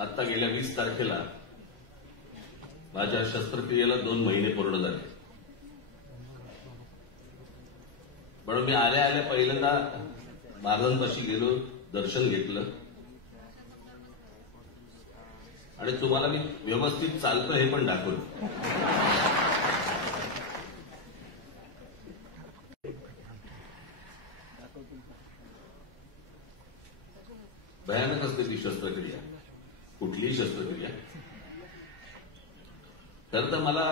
आता गेल्या 20 तारखेला माझ्या शस्त्रक्रियेला 2 महिने पूर्ण झाले. म्हणून मी आल्या आल्या पहिल्यांदा महाराजांपाशी गेलो, दर्शन घेतलं आणि तुम्हाला मी व्यवस्थित चालतं हे पण दाखवलं. भयानक असते ती शस्त्रक्रिया, कुठलीही शस्त्रक्रिया. तर मला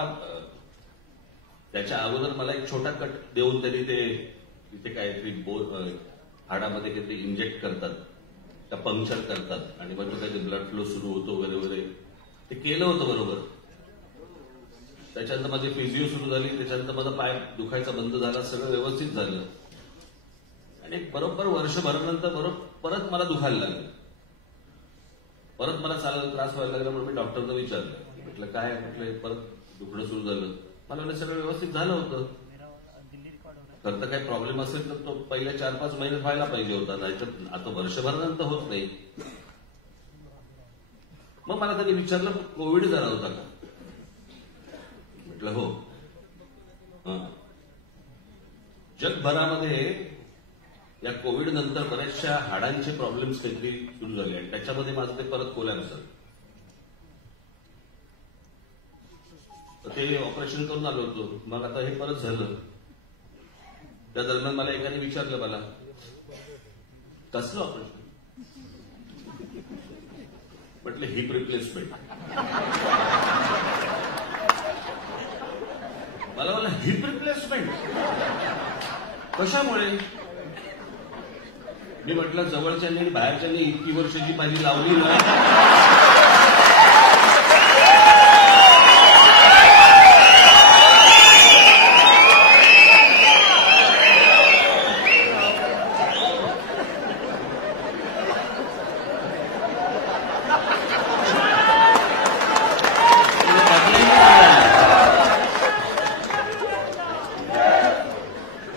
त्याच्या अगोदर मला एक छोटा कट देऊन तरी ते तिथे काहीतरी हाडामध्ये काहीतरी इंजेक्ट करतात, त्या पंक्चर करतात आणि मग त्याचे ब्लड फ्लो सुरू होतो वगैरे वगैरे. ते केलं होतं बरोबर. त्याच्यानंतर माझी फिजिओ सुरू झाली, त्याच्यानंतर माझा पाय दुखायचा बंद झाला, सगळं व्यवस्थित झालं आणि बरोबर वर्षभरानंतर परत मला दुखायला लागलं. परत मला चालायला त्रास व्हायला लागला. म्हणून मी डॉक्टरला विचारलं, म्हटलं काय, म्हटलं परत दुखणं सुरू झालं. मला म्हणजे सगळं व्यवस्थित झालं होतं. खरं तर काही प्रॉब्लेम असेल तर तो पहिल्या 4-5 महिने व्हायला पाहिजे होता, नाहीतर आता वर्षभरानंतर होत नाही. मग मला त्यांनी विचारलं कोविड झाला होता का. म्हटलं हो. जगभरामध्ये या कोविड नंतर बऱ्याचशा हाडांचे प्रॉब्लेम्स काहीतरी सुरू झाले आणि त्याच्यामध्ये माझं ते परत कोलॅप्स झालं. ते ऑपरेशन करून आलो होतो. मग आता हे परत झालं. त्या दरम्यान मला एकाने विचारलं, मला कसलं ऑपरेशन. म्हटलं हिप रिप्लेसमेंट. मला हिप रिप्लेसमेंट कशामुळे. मी म्हटलं जवळच्यांनी आणि बाहेरच्यांनी इतकी वर्ष जी माझी लावली ना,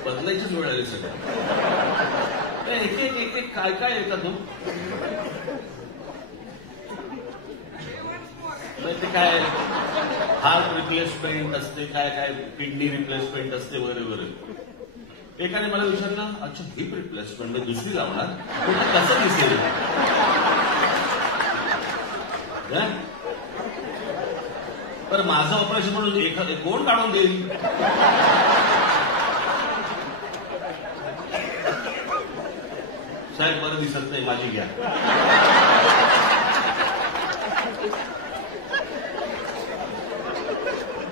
बदलायचीच वेळ आली सगळं. एक काय काय येतात ते काय हार्ट रिप्लेसमेंट असते, काय काय किडनी रिप्लेसमेंट असते वगैरे वगैरे. एकाने मला विचारलं, अच्छा हिप रिप्लेसमेंट म्हणजे दुसरी लावणार, कसं दिसेल. तर माझं ऑपरेशन म्हणून एखादं कोण काढून देईल. साहेब बरं दिसत नाही, माझी घ्या.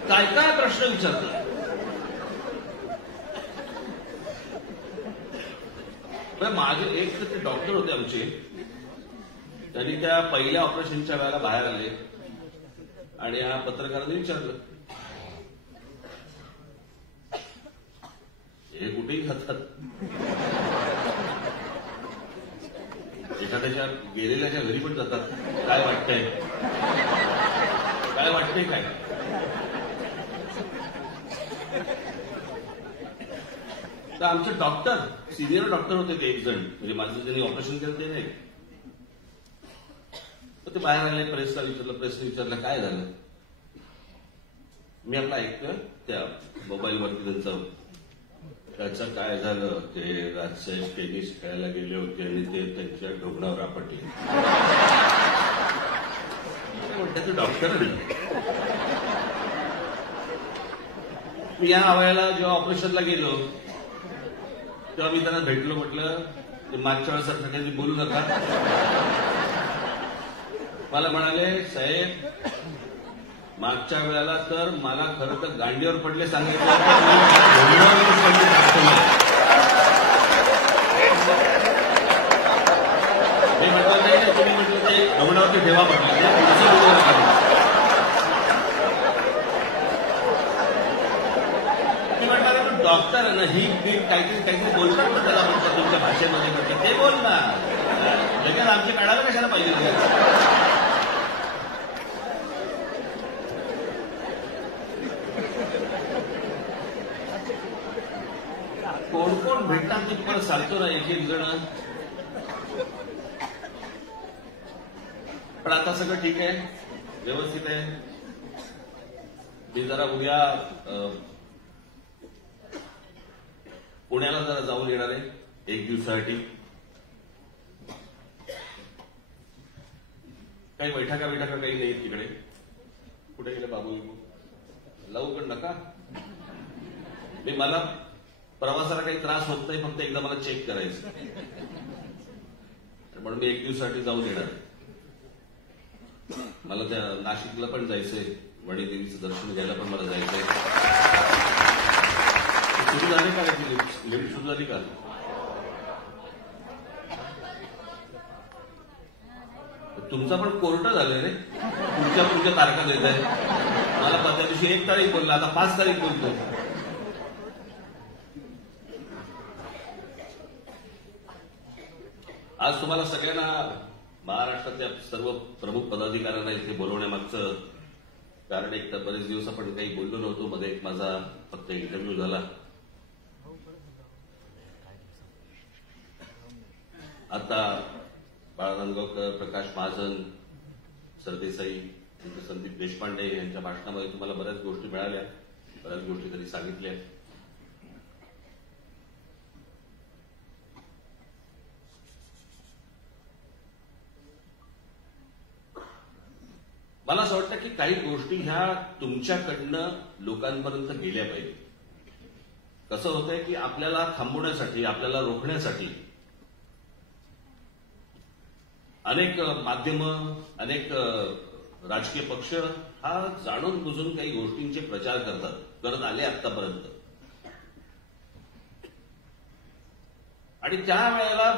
काय काय प्रश्न विचारतात. माझे एक तर ते डॉक्टर होते आमचे, त्यांनी त्या पहिल्या ऑपरेशनच्या वेळेला बाहेर आले आणि या पत्रकारांनी विचारलं, हे कुठेही खातात, एखाद्याच्या गेलेल्याच्या घरी पण जातात, काय वाटतंय, काय वाटतंय काय. तर आमचे डॉक्टर, सिनियर डॉक्टर होते ते एक जण, म्हणजे माझं ज्यांनी ऑपरेशन केलं ते नाही. तर ते बाहेर आले, प्रेसला विचारलं काय झालं. मी आपलं ऐकलं त्या मोबाईलवरती त्याचं काय झालं, ते राजसाहेब टेनिस खेळायला गेले होते आणि ते त्यांच्या ढोबणावर आपटले. त्याचे डॉक्टर मी या वयाला जेव्हा ऑपरेशनला गेलो तेव्हा मी त्यांना भेटलो. म्हटलं मागच्या वेळेसारखं काही बोलू नका. मला म्हणाले, साहेब मागच्या वेळेला तर मला खरं तर गांडीवर पडले सांगायचं, मी म्हटलं नाही, तुम्ही म्हटलं ते ढोबणावरती ठेवा म्हटलं. डॉक्टर आहे ना, ही काहीतरी बोलतात ना त्याला, म्हणतात तुमच्या भाषेमध्ये म्हणतात ते बोल ना, लगेच आमच्या काढायला कशाला पाहिजे. कोण कोण भेटतात ते तुम्हाला सांगतो ना, एक एक जण. पण आता सगळं ठीक आहे, व्यवस्थित आहे. मी जरा उद्या पुण्याला जरा जाऊन येणार आहे 1 दिवसासाठी. काही बैठका काही नाही तिकडे. कुठे गेले बाबू? लावू पण नका. मला प्रवासाला काही त्रास होत नाही, फक्त एकदा मला चेक करायचं. म्हणून मी 1 दिवसासाठी जाऊन येणार. मला त्या नाशिकला पण जायचंय, वडीदेवीचं दर्शन घ्यायला पण मला जायचंय. सुरू झाली का? लिफ्ट सुरू झाली का? तुमचा पण कोर्ट झालं रे. पुढच्या तारखा देत आहे. मला त्या दिवशी 1 तारीख बोलला, आता 5 तारीख बोलतो. आज तुम्हाला सगळ्यांना, महाराष्ट्रातल्या सर्व प्रमुख पदाधिकाऱ्यांना इथे बोलवण्यामागचं कारण एक तर बरेच दिवस आपण काही बोललो नव्हतो. मध्ये एक माझा फक्त इंटरव्ह्यू झाला. आता बाळा नांदगावकर, प्रकाश महाजन, सरदेसाई, संदीप देशपांडे यांच्या भाषणामध्ये तुम्हाला बऱ्याच गोष्टी मिळाल्या, बऱ्याच गोष्टी त्यांनी सांगितल्या. मला असं वाटतं की काही गोष्टी ह्या तुमच्याकडनं लोकांपर्यंत गेल्या पाहिजे. कसं होतंय की आपल्याला थांबवण्यासाठी, आपल्याला रोखण्यासाठी अनेक माध्यमं, अनेक राजकीय पक्ष हा जाणून बुजून काही गोष्टींचे प्रचार करत आले आतापर्यंत. आणि त्यावेळेला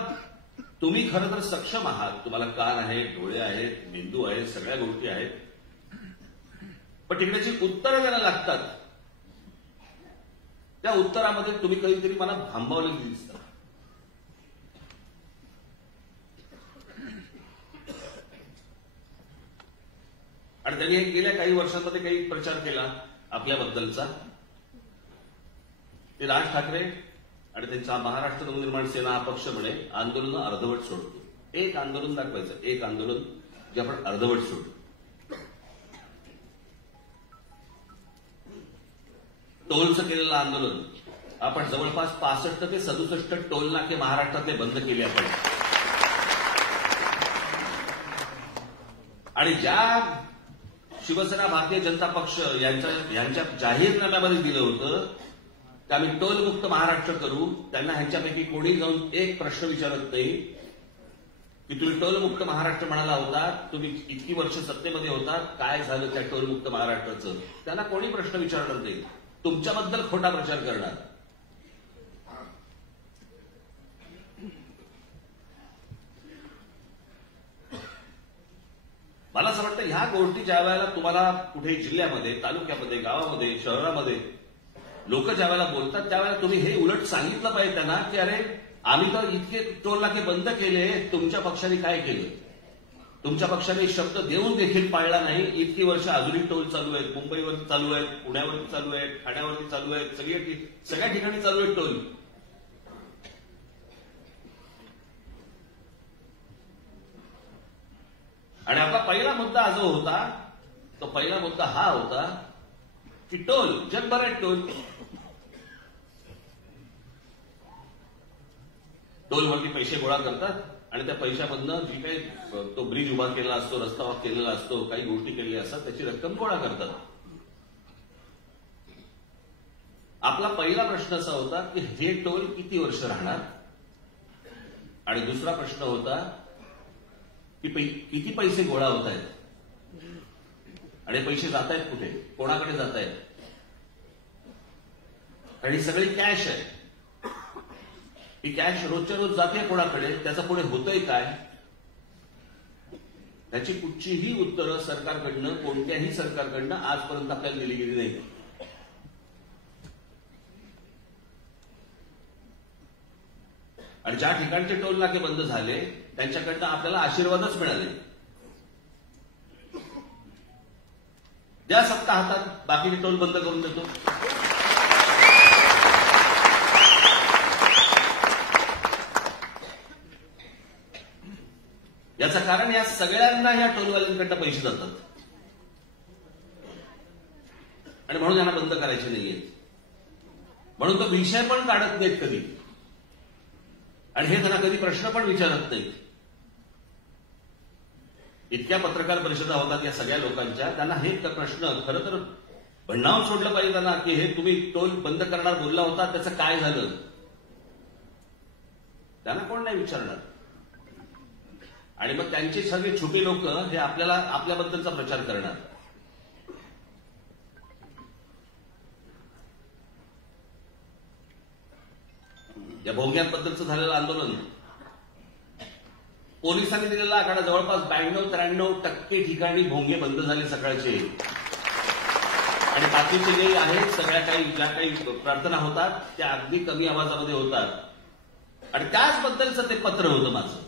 तुम्ही खरं तर सक्षम आहात. तुम्हाला कान आहेत, डोळे आहेत, मेंदू आहेत, सगळ्या गोष्टी आहेत. पण तिकडेची उत्तरं द्यायला लागतात. त्या उत्तरामध्ये तुम्ही कधीतरी मला थांबवलेली दिसतात. आणि त्यांनी गेल्या काही वर्षांमध्ये काही प्रचार केला आपल्याबद्दलचा. ते राज ठाकरे आणि त्यांचा महाराष्ट्र नवनिर्माण सेना हा पक्ष म्हणे आंदोलन अर्धवट सोडतो. एक आंदोलन दाखवायचं, एक आंदोलन जे आपण अर्धवट सोडतो. टोलचं केलेलं आंदोलन आपण जवळपास 65 ते 67 टोल नाके महाराष्ट्रातले बंद केले आपण. आणि ज्या शिवसेना, भारतीय जनता पक्ष यांच्या जाहीरनाम्यामध्ये दिलं होतं की आम्ही टोलमुक्त महाराष्ट्र करू, त्यांना ह्यांच्यापैकी कोणी जाऊन एक प्रश्न विचारत नाही की तुम्ही टोलमुक्त महाराष्ट्र म्हणाला होता, तुम्ही इतकी वर्ष सत्तेमध्ये होता, काय झालं त्या टोलमुक्त महाराष्ट्राचं? त्यांना कोणी प्रश्न विचारणार नाही. तुमच्याबद्दल खोटा प्रचार करणार. मला असं वाटतं ह्या गोष्टी ज्या वेळेला तुम्हाला कुठे जिल्ह्यामध्ये, तालुक्यामध्ये, गावामध्ये, शहरामध्ये लोक ज्या वेळेला बोलतात त्यावेळेला तुम्ही हे उलट सांगितलं पाहिजे त्यांना की अरे आम्ही तर इतके टोल नाके बंद केले, तुमच्या पक्षाने काय केलं? तुमच्या पक्षाने शब्द देऊन देखील पाळला नाही. इतकी वर्ष अजूनही टोल चालू आहेत. मुंबईवरती चालू आहेत, पुण्यावरती चालू आहेत, ठाण्यावरती चालू आहेत, सगळ्या ठिकाणी चालू आहेत टोल. आणि आपला पहिला मुद्दा जो होता, तो पहिला मुद्दा हा होता की टोल, जगभर आहेत टोल. टोलवरती पैसे गोळा करतात आणि त्या पैशामधनं जी काही तो ब्रिज उभा केलेला असतो, रस्ता केलेला असतो, काही गोष्टी केलेल्या असतात, त्याची रक्कम गोळा करतात. आपला पहिला प्रश्न असा होता की हे टोल किती वर्ष राहणार? आणि दुसरा प्रश्न होता की किती पैसे गोळा होत आहेत आणि पैसे जात आहेत कुठे, कोणाकडे जात आहेत? आणि सगळी कॅश आहे. ही कॅश रोजच्या रोज जाते कोणाकडे, त्याचं पुढे होतंय काय? त्याची कुठचीही उत्तरं सरकारकडनं, कोणत्याही सरकारकडनं आजपर्यंत आपल्याला दिली गेली नाही. आणि ज्या ठिकाणचे टोल नाके बंद झाले त्यांच्याकडनं आपल्याला आशीर्वादच मिळाले. द्या सत्ता हातात, बाकीचे टोल बंद करून देतो. याचं कारण या सगळ्यांना या टोलवाल्यांकडनं पैसे जातात आणि म्हणून यांना बंद करायचे नाहीये. म्हणून तो विषय पण काढत नाहीत कधी आणि हे त्यांना कधी प्रश्न पण विचारत नाहीत. इतक्या पत्रकार परिषदा होतात या सगळ्या लोकांच्या, त्यांना हे प्रश्न खरं तर भन्नावून सोडलं पाहिजे त्यांना की हे तुम्ही टोल बंद करणार बोलला होता, त्याचं काय झालं? त्यांना कोण नाही विचारणार. आणि मग त्यांचे सगळे छोटे लोक हे आपल्याबद्दलचा प्रचार करणार. या भोंग्यांबद्दलचं झालेलं आंदोलन, पोलिसांनी दिलेला आकडा जवळपास 92-93% ठिकाणी भोंगे बंद झाले सकाळचे. आणि बाकीचे जे आहेत सगळ्या ज्या काही प्रार्थना होतात त्या अगदी कमी आवाजामध्ये होतात. आणि त्याचबद्दलचं ते पत्र होतं माझं.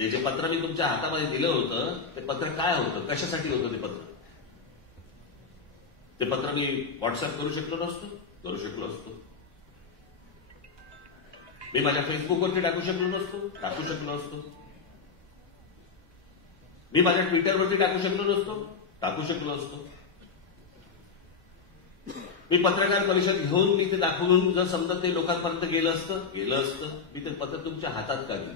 जे पत्र मी तुमच्या हातामध्ये दिलं होतं ते पत्र काय होतं, कशासाठी होतं ते पत्र? ते पत्र मी व्हॉट्सअप करू शकलो असतो. मी माझ्या फेसबुकवरती टाकू शकलो असतो. मी माझ्या ट्विटरवरती टाकू शकलो असतो. मी पत्रकार परिषद घेऊन मी ते दाखवून जर समजा ते लोकांपर्यंत गेलं असतं, मी ते पत्र तुमच्या हातात का दिलं?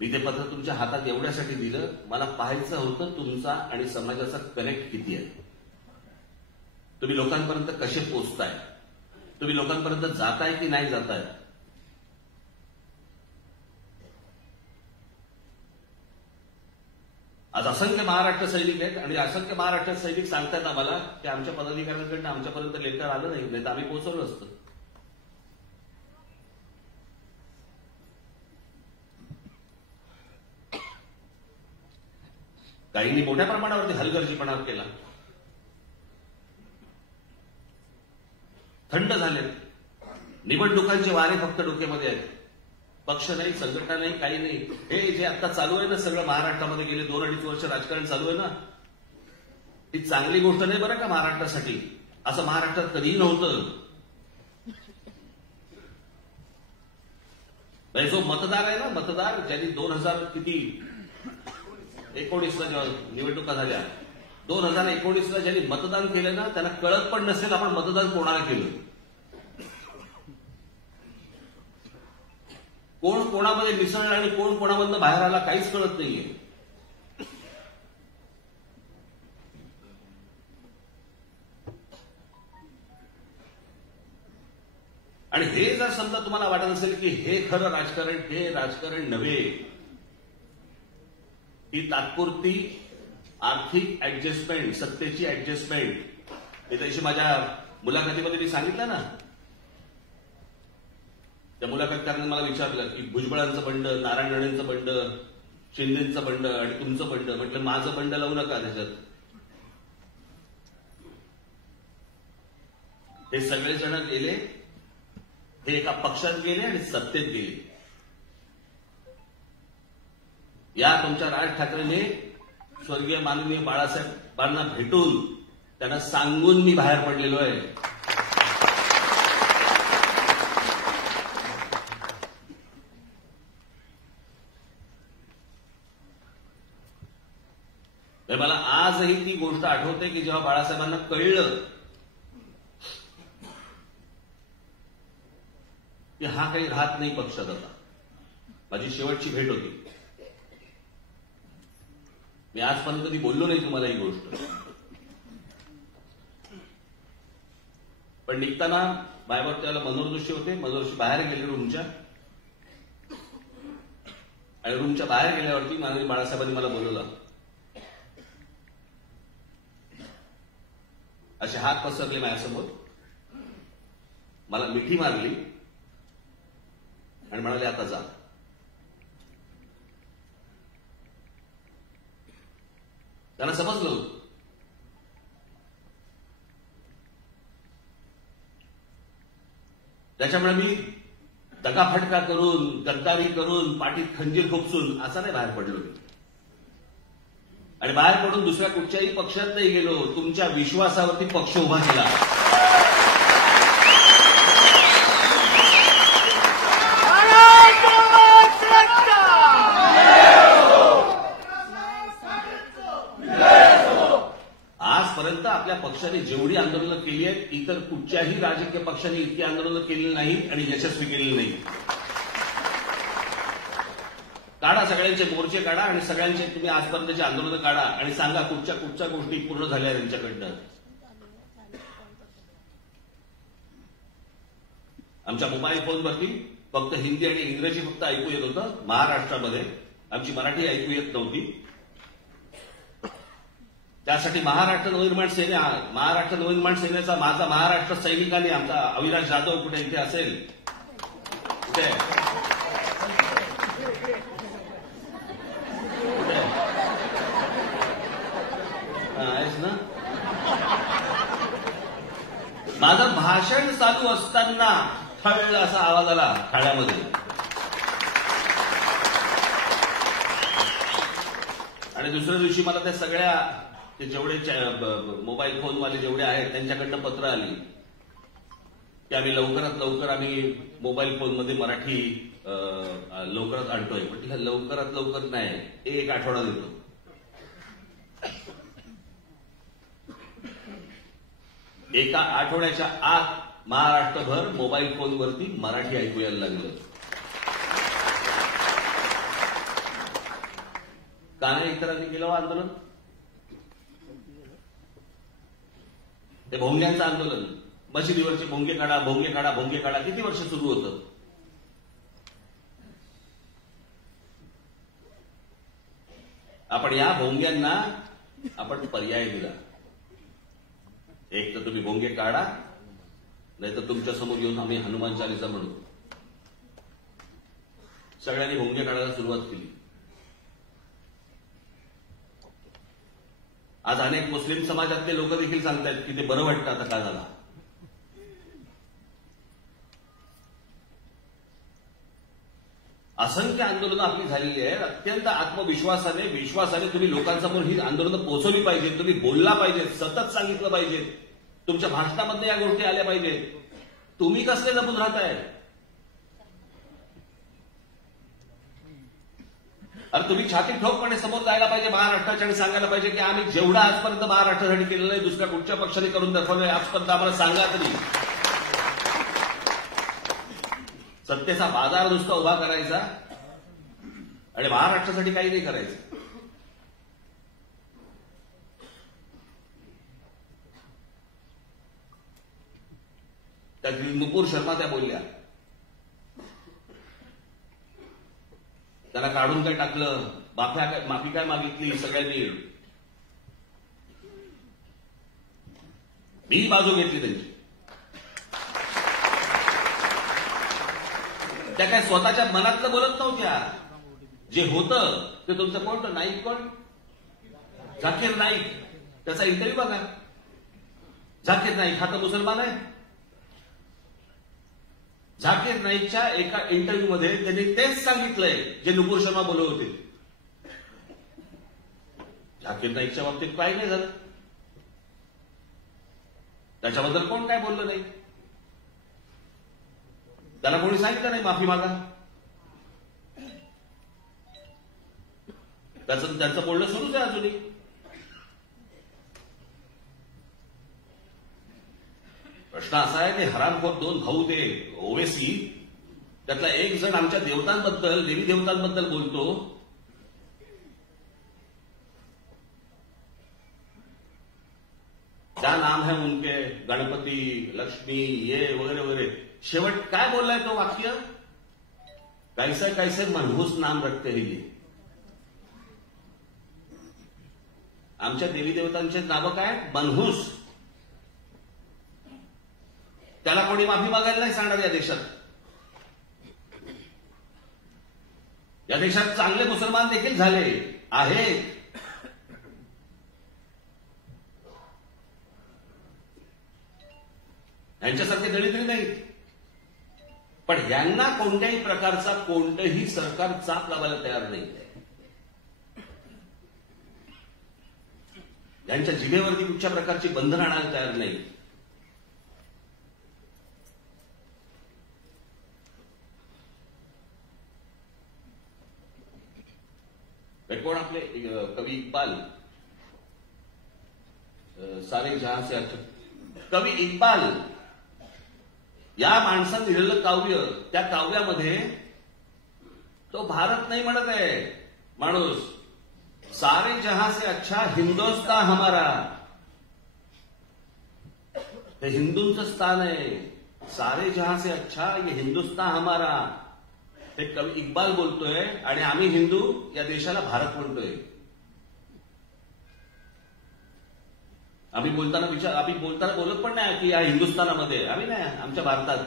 मी ते पत्र तुमच्या हातात एवढ्यासाठी दिलं, मला पाहायचं होतं तुमचा आणि समाजाचा कनेक्ट किती आहे. तुम्ही लोकांपर्यंत कसे पोचताय, तुम्ही लोकांपर्यंत जाताय की नाही जाताय. आज असंख्य महाराष्ट्र सैनिक आहेत आणि असंख्य महाराष्ट्र सैनिक सांगतात आम्हाला की आमच्या पदाधिकाऱ्यांकडनं आमच्यापर्यंत लेटर आलं नाही तर आम्ही पोहोचवलं असतं. काहींनी मोठ्या प्रमाणावरती हलगर्जीपणा केला. थंड झाले. निवडणुकांचे वारे फक्त डोक्यामध्ये आहेत. पक्ष नाही, संघटना नाही, काही नाही. हे जे आता चालू आहे ना सगळं महाराष्ट्रामध्ये गेले 2-2.5 वर्ष राजकारण चालू आहे ना, ही चांगली गोष्ट नाही बरं का महाराष्ट्रासाठी. असं महाराष्ट्रात कधीही नव्हतं. जो मतदार आहे ना, मतदार ज्यांनी 2019ला जेव्हा निवडणुका झाल्या, 2019ला ज्यांनी मतदान केलं ना त्यांना कळत पण नसेल आपण मतदान कोणाला केलं. कोण कोणामध्ये मिसळलं आणि कोण कोणामधनं बाहेर आला काहीच कळत नाहीये. आणि हे जर समजा तुम्हाला वाटत असेल की हे खरं राजकारण, हे राजकारण नव्हे, ही तात्पुरती आर्थिक ऍडजस्टमेंट, सत्तेची ऍडजस्टमेंट. हे त्याशी माझ्या मुलाखतीमध्ये मी सांगितलं ना, त्या मुलाखतकारांनी मला विचारलं की भुजबळांचं बंड, नारायण राणेंचं बंड, शिंदेचं बंड आणि तुमचं बंड. म्हटलं माझं बंड लावू नका त्याच्यात. हे सगळेजण गेले, हे एका पक्षात गेले आणि सत्तेत गेले. या तुमच्या राज ठाकरेंनी स्वर्गीय माननीय बाळासाहेबांना भेटून त्यांना सांगून मी बाहेर पडलेलो आहे. मला आजही ती गोष्ट आठवते की जेव्हा बाळासाहेबांना कळलं की हा काही राहत नाही पक्षात आता. माझी शेवटची भेट होती. मी आजपर्यंत कधी बोललो नाही तुम्हाला ही गोष्ट. पण निघताना बायबर त्याला मनोहरदृष्टी होते. मनोहरदृष्टी बाहेर गेले रूमच्या, आणि रूमच्या बाहेर गेल्यावरती माननीय बाळासाहेबांनी मला बोलवलं. असे हात पसरले माझ्यासमोर, मला मिठी मारली आणि म्हणाले आता जा. त्यांना समजलं होतं. त्याच्यामुळे मी दगाफटका करून, गद्दारी करून, पाठीत खंजीर खुपसून असा नाही बाहेर पडलो. आणि बाहेर पडून दुसऱ्या कुठच्याही पक्षात नाही गेलो. तुमच्या विश्वासावरती पक्ष उभा केला. पक्षाने जेवढी आंदोलनं केली आहेत इतर कुठच्याही राजकीय पक्षाने इतकी आंदोलनं केलेली नाहीत आणि यशस्वी केलेली नाहीत. काढा, सगळ्यांचे मोर्चे काढा आणि सगळ्यांचे तुम्ही आजपर्यंतची आंदोलनं काढा आणि सांगा कुठच्या गोष्टी पूर्ण झाल्या त्यांच्याकडनं. आमच्या मोबाईल फोनवरती फक्त हिंदी आणि इंग्रजी फक्त ऐकू येत होतं महाराष्ट्रामध्ये, आमची मराठी ऐकू येत नव्हती. त्यासाठी महाराष्ट्र नवनिर्माण सेनेचा माझा महाराष्ट्र सैनिकांनी, आमचा अविनाश जाधव कुठे इथे असेल कुठे आहेस ना, माझं भाषण चालू असताना वेळेला असा आवाज आला ठाण्यामध्ये आणि दुसऱ्या दिवशी मला त्या सगळ्या ते जेवढे मोबाईल फोनवाले जेवढे आहेत त्यांच्याकडनं पत्र आली की आम्ही लवकरात आम्ही मोबाईल फोनमध्ये मराठी लवकरात आणतोय. म्हटलं लवकरात लवकर नाही, एक आठवडा देतो. एका आठवड्याच्या आत महाराष्ट्रभर मोबाईल फोनवरती मराठी ऐकू यायला लागलं. का नाही इतरांनी केलं आंदोलन? ते भोंग्यांचं आंदोलन, मशिदीवरचे भोंगे काढा किती वर्ष सुरू होतं. आपण या भोंग्यांना आपण पर्याय दिला. एक तर तुम्ही भोंगे काढा, नाही तर तुमच्या समोर येऊन आम्ही हनुमान चालीसा म्हणू. सगळ्यांनी भोंगे काढायला सुरुवात केली. आज अनेक मुस्लिम समाजातले लोक देखील सांगतायत की ते बरं वाटतं आता का झाला. असंख्य आंदोलनं आपली झालेली आहेत. अत्यंत विश्वासाने तुम्ही लोकांसमोर ही आंदोलनं पोहोचवली पाहिजे. तुम्ही बोलला पाहिजे, सतत सांगितलं पाहिजे, तुमच्या भाषणामध्ये या गोष्टी आल्या पाहिजेत. तुम्ही कसले जपून राहताय? अरे तुम्ही छाती ठोकपणे समोर जायला पाहिजे महाराष्ट्राच्या आणि सांगायला पाहिजे की आम्ही जेवढं आजपर्यंत महाराष्ट्रासाठी केलेलं आहे दुसऱ्या कुठच्या पक्षाने करून दाखवलंय आजपर्यंत आम्हाला सांगा तरी. सत्तेचा बाजार नुसता उभा करायचा आणि महाराष्ट्रासाठी काही नाही करायचं. त्या नुपूर शर्मा त्या बोलल्या, त्याला काढून काय टाकलं, माफी काय मागितली सगळ्यांनी, मी बाजू घेतली त्यांची. त्या काय स्वतःच्या मनातलं बोलत नव्हत्या. जे होतं ते तुमचं कोण, नाईक कोण, झाकीर नाईक, त्याचा इंटरव्ह्यू बघा. झाकीर नाईक हा तर मुसलमान आहे. झाकीर नाईकच्या एका इंटरव्ह्यूमध्ये त्यांनी तेच सांगितलंय जे नुपूर शर्मा बोलत होते. झाकीर नाईकच्या बाबतीत काही नाही झालं, त्याच्याबद्दल कोण काय बोललं नाही, त्याला कोणी सांगितलं नाही माफी मागा. त्यांचं बोलणं सुरूच आहे अजूनही. प्रश्न असा आहे की हरामखोर दोन भाऊ ते ओवेसी, त्यातला एक जण आमच्या देवतांबद्दल, देवी देवतांबद्दल बोलतो. क्या नाम है उनके, गणपती, लक्ष्मी, ये वगैरे वगैरे. शेवट काय बोललाय तो वाक्य, कैसे कैसे मनहूस नाम रखते हैं ये. आमच्या देवी देवतांचे नावं काय, मनहूस. त्याला कोणी माफी मागायला नाही सांगणार या देशात. या देशात चांगले मुसलमान देखील झाले आहेत. यांच्यासारखे दलित नाहीत. पण यांना कोणत्याही प्रकारचा कोणतंही सरकार चाप लावायला तयार नाही. यांच्या जिभेवरती कुठच्या प्रकारची बंधनं आणायला तयार नाही. कोण आपले कवी इक्बाल, सारे जहां से अच्छा. कवी इक्बाल या माणसाने लिहिलेलं काव्य, त्या काव्यामध्ये तो भारत नाही म्हणत आहे माणूस, सारे जहां से अच्छा हिंदुस्तान हमारा. हे हिंदूंचं स्थान आहे. सारे जहां से अच्छा ये हिंदुस्तान हमारा, हे कवी इक्बाल बोलतोय आणि आम्ही हिंदू या देशाला भारत म्हणतोय. आम्ही बोलताना बोलत पण नाही की या हिंदुस्थानामध्ये, आम्ही नाही, आमच्या भारतात.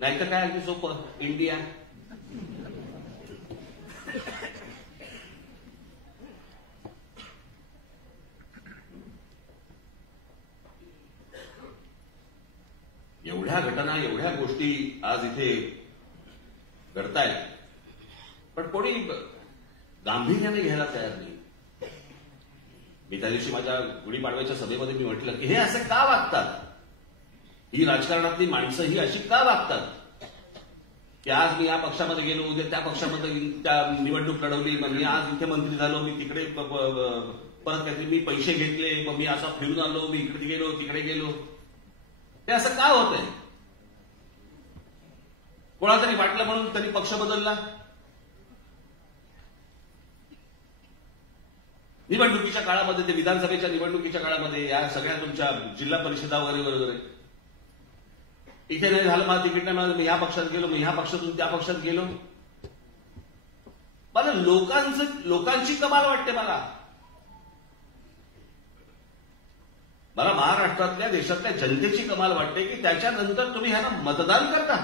नाहीतर काय अगदी सोपं, इंडिया. एवढ्या घटना, एवढ्या गोष्टी आज इथे घडतायत, पण कोणी गांभीर्याने घ्यायला तयार नाही. मी त्या दिवशी माझ्या गुढीपाडव्याच्या सभेमध्ये मी म्हटलं की हे असे का वागतात, ही राजकारणातली माणसं ही अशी का वागतात की आज मी या पक्षामध्ये गेलो, उद्या त्या पक्षामध्ये त्या निवडणूक लढवली, मग मी आज इथे मंत्री झालो, मी तिकडे परत काहीतरी मी पैसे घेतले, मग मी असा फिरून आलो, मी इकडे गेलो तिकडे गेलो. हे असं का होतंय? कोणातरी वाटलं म्हणून तरी पक्ष बदलला. निवडणुकीच्या काळामध्ये, ते विधानसभेच्या निवडणुकीच्या काळामध्ये, या सगळ्या तुमच्या जिल्हा परिषदा वगैरे इथे नाही झालं, मला तिकीट नाही मिळालं, मी ह्या पक्षात गेलो, मी ह्या पक्षातून त्या पक्षात गेलो. मला लोकांची कमाल वाटते. मला महाराष्ट्रातल्या, देशातल्या जनतेची कमाल वाटते की त्याच्यानंतर तुम्ही ह्यांना मतदान करता.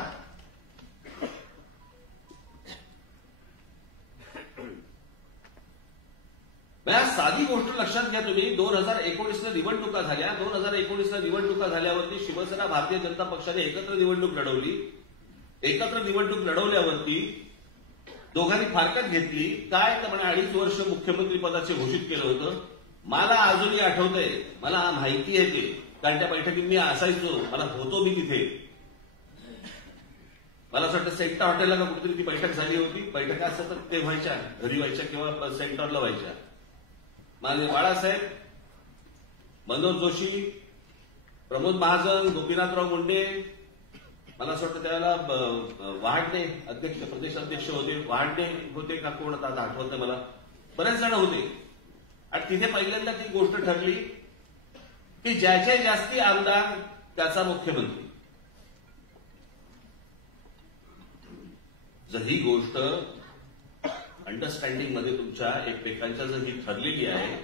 साधी गोष्ट लक्षात घ्या तुम्ही. 2019ला निवडणुका झाल्या. 2019ला निवडणुका झाल्यावरती शिवसेना, भारतीय जनता पक्षाने एकत्र निवडणूक लढवली. एकत्र निवडणूक लढवल्यावरती दोघांनी फारकत घेतली. काय तर म्हणे 2.5 वर्ष मुख्यमंत्री पदाचे घोषित केलं होतं. मला अजूनही आठवतंय, मला माहिती आहे ते, कारण त्या बैठकीत मी असायचो, मला होतो मी तिथे. मला असं वाटतं सेंटर हॉटेलला का कुठेतरी ती बैठक झाली होती. बैठका असं तर ते व्हायच्या, घरी व्हायच्या किंवा सेंटरला व्हायच्या. माननीय बाळासाहेब, मनोज जोशी, प्रमोद महाजन, गोपीनाथराव मुंडे, मला असं वाटतं त्यावेळेला वहाडणे अध्यक्ष, प्रदेशाध्यक्ष होते, वहाडणे होते का कोण आता आठवत नाही मला, बरेच जण होते. आणि तिथे पहिल्यांदा ती गोष्ट ठरली की ज्याचे जास्ती आमदार त्याचा मुख्यमंत्री. जर ही गोष्ट अंडरस्टँडिंग मध्ये तुमच्या एकमेकांच्या जर ही ठरलेली आहे,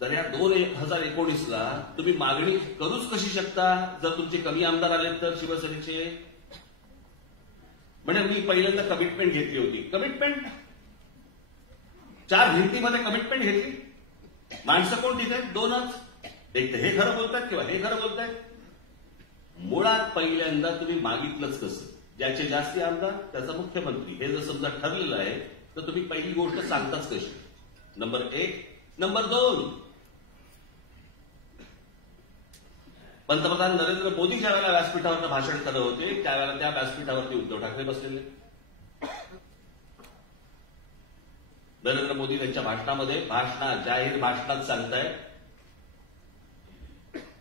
तर या 2019ला तुम्ही मागणी करूच कशी शकता जर तुमचे कमी आमदार आले तर शिवसेनेचे. म्हणजे मी पहिल्यांदा कमिटमेंट घेतली होती. कमिटमेंट 4 भिंतीमध्ये कमिटमेंट घेतली. माणसं कोण तिथे? 2च. एक तर हे खरं बोलतात किंवा हे खरं बोलतात. मुळात पहिल्यांदा तुम्ही मागितलंच कसं? ज्याचे जास्ती आमदार त्याचा मुख्यमंत्री, हे जर समजा ठरलेलं आहे तर तुम्ही पहिली गोष्ट सांगताच कशी? नंबर 1. नंबर 2, पंतप्रधान नरेंद्र मोदी ज्या वेळेला व्यासपीठावर भाषण करत होते त्यावेळेला त्या व्यासपीठावरती उद्धव ठाकरे बसलेले. नरेंद्र मोदी त्यांच्या भाषणामध्ये, जाहीर भाषणात सांगतायत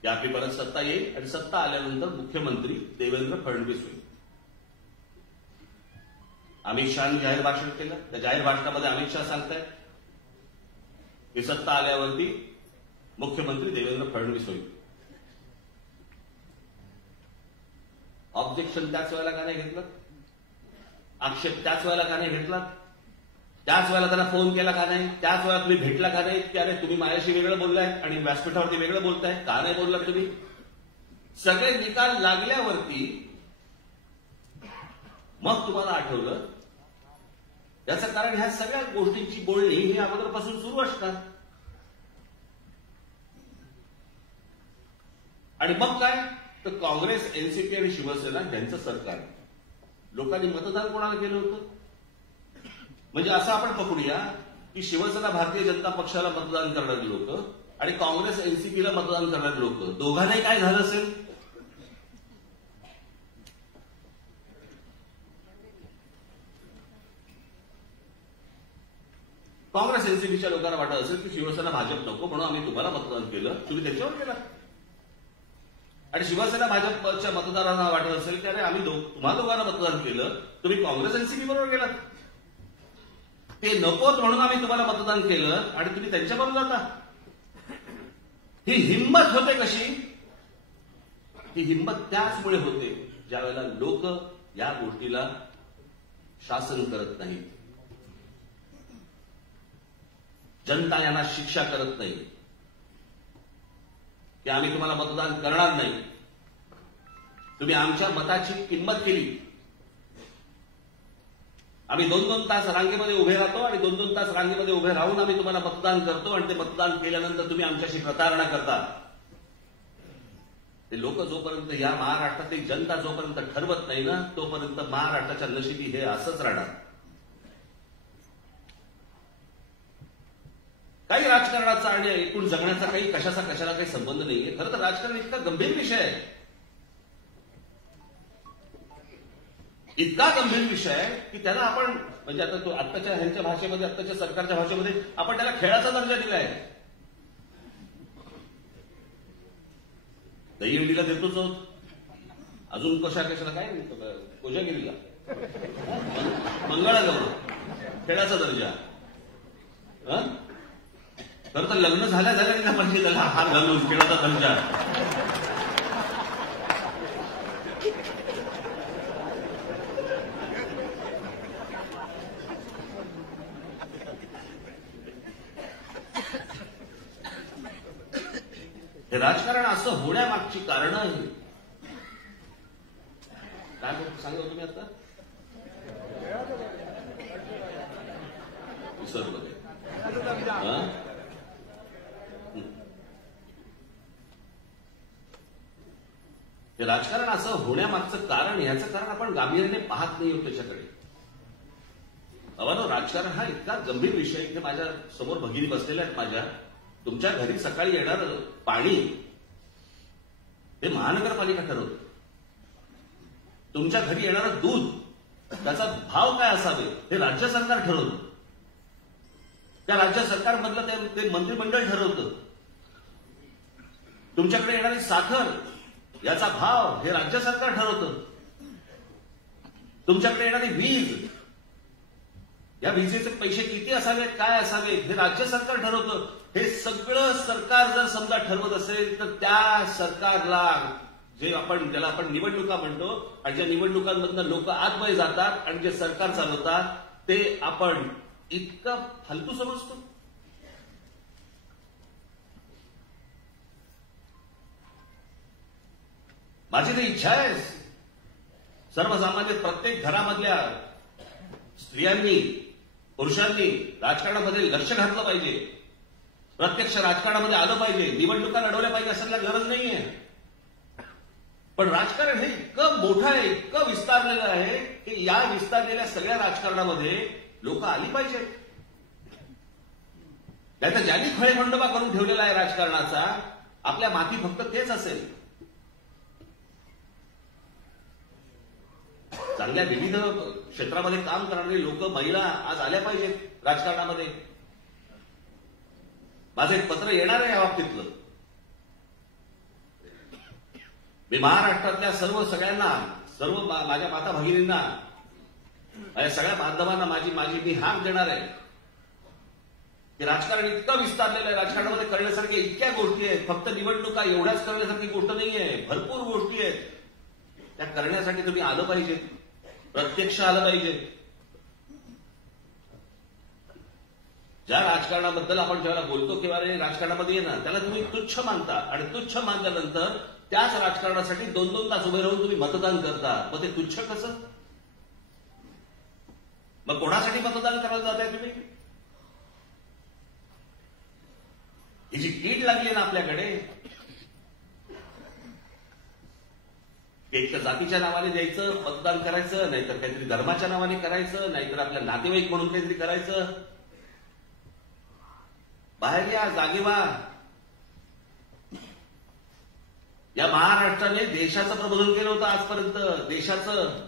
की आपली परत सत्ता येईल आणि सत्ता आल्यानंतर मुख्यमंत्री देवेंद्र फडणवीस होईल. अमित शहानी जाहीर भाषण केलं. त्या जाहीर भाषणामध्ये अमित शहा सांगतायत की सत्ता आल्यावरती मुख्यमंत्री देवेंद्र फडणवीस होईल. ऑब्जेक्शन त्याच वेळेला का नाही घेतलं? आक्षेप त्याच वेळेला का नाही घेतला? त्याच वेळेला त्यांना फोन केला का नाही? त्याच वेळेला तुम्ही भेटला का नाही की अरे तुम्ही माझ्याशी वेगळं बोललाय आणि व्यासपीठावरती वेगळं बोलताय, का नाही बोललात तुम्ही? सगळे निकाल लागल्यावरती मग तुम्हाला आठवलं. याचं कारण ह्या सगळ्या गोष्टींची बोलणी ही अगोदरपासून सुरू असतात. आणि मग काय तर काँग्रेस, एनसीपी आणि शिवसेना यांचं सरकार. लोकांनी मतदान कोणाला केलं होतं? म्हणजे असं आपण पकडूया की शिवसेना, भारतीय जनता पक्षाला मतदान करणारी लोक आणि काँग्रेस, एनसीपीला मतदान करणारी लोक, दोघांनाही काय झालं असेल? काँग्रेस काँग्रेस एनसीपीच्या लोकांना वाटत असेल की शिवसेना भाजप नको म्हणून आम्ही तुम्हाला मतदान केलं, तुम्ही त्याच्यावर केला. आणि शिवसेना भाजपच्या मतदारांना वाटत असेल की अरे आम्ही तुम्हा दोघांना मतदान केलं, तुम्ही काँग्रेस एनसीपी बरोबर गेलात. ते नकोत म्हणून आम्ही तुम्हाला मतदान केलं आणि तुम्ही त्यांच्याबरोबर जाता. ही हिंमत होते कशी? ही हिंमत त्याचमुळे होते ज्यावेळेला लोक या गोष्टीला शासन करत नाही, जनता यांना शिक्षा करत नाही की आम्ही तुम्हाला मतदान करणार नाही, तुम्ही आमच्या मताची किंमत केली. आम्ही 2-2 तास रांगेमध्ये उभे राहतो आणि 2-2 तास रांगेमध्ये उभे राहून आम्ही तुम्हाला मतदान करतो आणि ते मतदान केल्यानंतर तुम्ही आमच्याशी प्रतारणा करता. ते लोक जोपर्यंत या महाराष्ट्रातली जनता जोपर्यंत ठरवत नाही ना, तोपर्यंत महाराष्ट्राच्या नशिबी हे असंच राहणार. काही राजकारणाचा आणि एकूण जगण्याचा काही कशाला काही संबंध नाहीये. खरं तर राजकारण इतका गंभीर विषय आहे, इतका गंभीर विषय आहे की त्याला आपण म्हणजे आता तो आत्ताच्या ह्यांच्या भाषेमध्ये, आत्ताच्या सरकारच्या भाषेमध्ये आपण त्याला खेळाचा दर्जा दिलाय. दहीहंडीला देतोच आहोत, अजून कशाला काय कोजागिरीला मंगळागौर खेळाचा दर्जा. खरं तर लग्न झाल्या म्हणजे त्याला हार घालून खेळाचा दर्जा. हे राजकारण असं होण्यामागची कारणं आहे काय सांगा तुम्ही आता विसरमध्ये. हे राजकारण असं होण्यामागचं कारण, ह्याचं कारण आपण गांभीर्याने पाहत नाही होत त्याच्याकडे. राजकारण हा इतका गंभीर विषय. इथे माझ्या समोर भगिनी बसलेल्या आहेत माझ्या. तुमच्या घरी सकाळी येणार पाणी हे महानगरपालिका ठरवते. तुमच्या घरी येणारं दूध त्याचा भाव काय असावे हे राज्य सरकार ठरवतं. त्या राज्य सरकारमधलं ते मंत्रिमंडळ ठरवतं. तुमच्याकडे येणारी साखर याचा भाव हे राज्य सरकार ठरवतं. तुमच्याकडे येणारी वीज, या विजेचे पैसे किती असावेत, काय असावेत हे राज्य सरकार ठरवतं. हे सगळं सरकार जर समजा ठरवत असेल तर त्या सरकारला ज्याला आपण निवडणुका म्हणतो आणि ज्या निवडणुकांमधनं लोक आतमध्ये जातात आणि जे सरकार चालवतात ते आपण इतकं फालतू समजतो. माझी तर इच्छा आहे सर्वसामान्य प्रत्येक घरामधल्या स्त्रियांनी, पुरुषांनी राजकारणामध्ये लक्ष घातलं पाहिजे, प्रत्यक्ष राजकारणामध्ये आलं पाहिजे, निवडणुका लढवल्या पाहिजे असं गरज नाहीये. पण राजकारण हे इतकं मोठं आहे, इतकं विस्तारलेलं आहे की या विस्तारलेल्या सगळ्या राजकारणामध्ये लोक आली पाहिजेत. नाहीतर ज्यांनी खळेखंडोबा करून ठेवलेला आहे राजकारणाचा, आपल्या माती फक्त तेच असेल. चांगल्या विविध क्षेत्रामध्ये काम करणारे लोक, महिला आज आल्या पाहिजेत राजकारणामध्ये. माझं एक पत्र येणार आहे या बाबतीतलं. मी महाराष्ट्रातल्या सगळ्यांना, सर्व माझ्या माता भगिनींना, माझ्या सगळ्या बांधवांना माझी मी हाक देणार आहे की राजकारण इतकं विस्तारलेलं आहे. राजकारणामध्ये करण्यासारख्या इतक्या गोष्टी आहेत. फक्त निवडणुका एवढ्याच करण्यासारखी गोष्ट नाहीये, भरपूर गोष्टी आहेत. त्या करण्यासाठी तुम्ही आलं पाहिजे, प्रत्यक्ष आलं पाहिजे. ज्या राजकारणाबद्दल आपण ज्यावेळेला बोलतो किंवा राजकारणामध्ये येणार त्याला तुम्ही तुच्छ मानता आणि तुच्छ मानल्यानंतर त्याच राजकारणासाठी 2-2 तास उभे राहून तुम्ही मतदान करता. मग ते तुच्छ कसं? मग कोणासाठी मतदान करायला जाताय तुम्ही? ही जी कीड लागली ना आपल्याकडे, एक तर जातीच्या नावाने द्यायचं, मतदान करायचं, नाहीतर काहीतरी धर्माच्या नावाने करायचं, नाहीतर आपल्या नातेवाईक म्हणून काहीतरी करायचं. बाहेर या, जागे व्हा. या महाराष्ट्राने देशाचं प्रबोधन केलं होतं आजपर्यंत. देशाचं,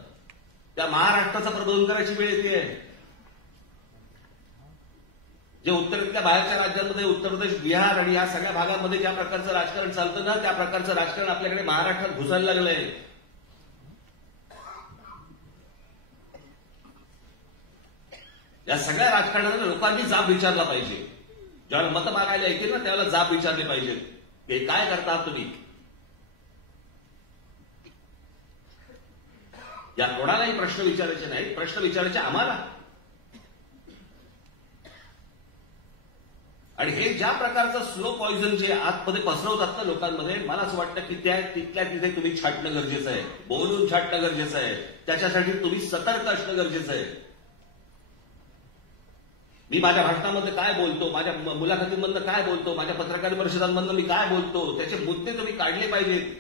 त्या महाराष्ट्राचं प्रबोधन करायची वेळ येते. जे उत्तरेतल्या बाहेरच्या राज्यांमध्ये उत्तर प्रदेश, बिहार आणि या सगळ्या भागामध्ये ज्या प्रकारचं राजकारण चालतं ना, त्या प्रकारचं राजकारण आपल्याकडे महाराष्ट्रात घुसायला लागलंय. या सगळ्या राजकारणाला लोकांनी जाब विचारला पाहिजे. ज्यावेळेला मतं मागायला येतील ना, त्यावेळेला जाब विचारले पाहिजेत. हे काय करता तुम्ही? या कोणालाही प्रश्न विचारायचे नाही, प्रश्न विचारायचे आम्हाला. आणि हे ज्या प्रकारचं स्लो पॉइझन जे आतमध्ये पसरवतात ना लोकांमध्ये, मला असं वाटतं की तिथल्या तिथे तुम्ही छाटणं गरजेचं आहे, बोलून छाटणं गरजेचं आहे. त्याच्यासाठी तुम्ही सतर्क असणं गरजेचं आहे. मी माझ्या भाषणामध्ये काय बोलतो, माझ्या मुलाखतींमधनं काय बोलतो, माझ्या पत्रकार परिषदांमधनं मी काय बोलतो, त्याचे मुद्दे तुम्ही काढले पाहिजेत.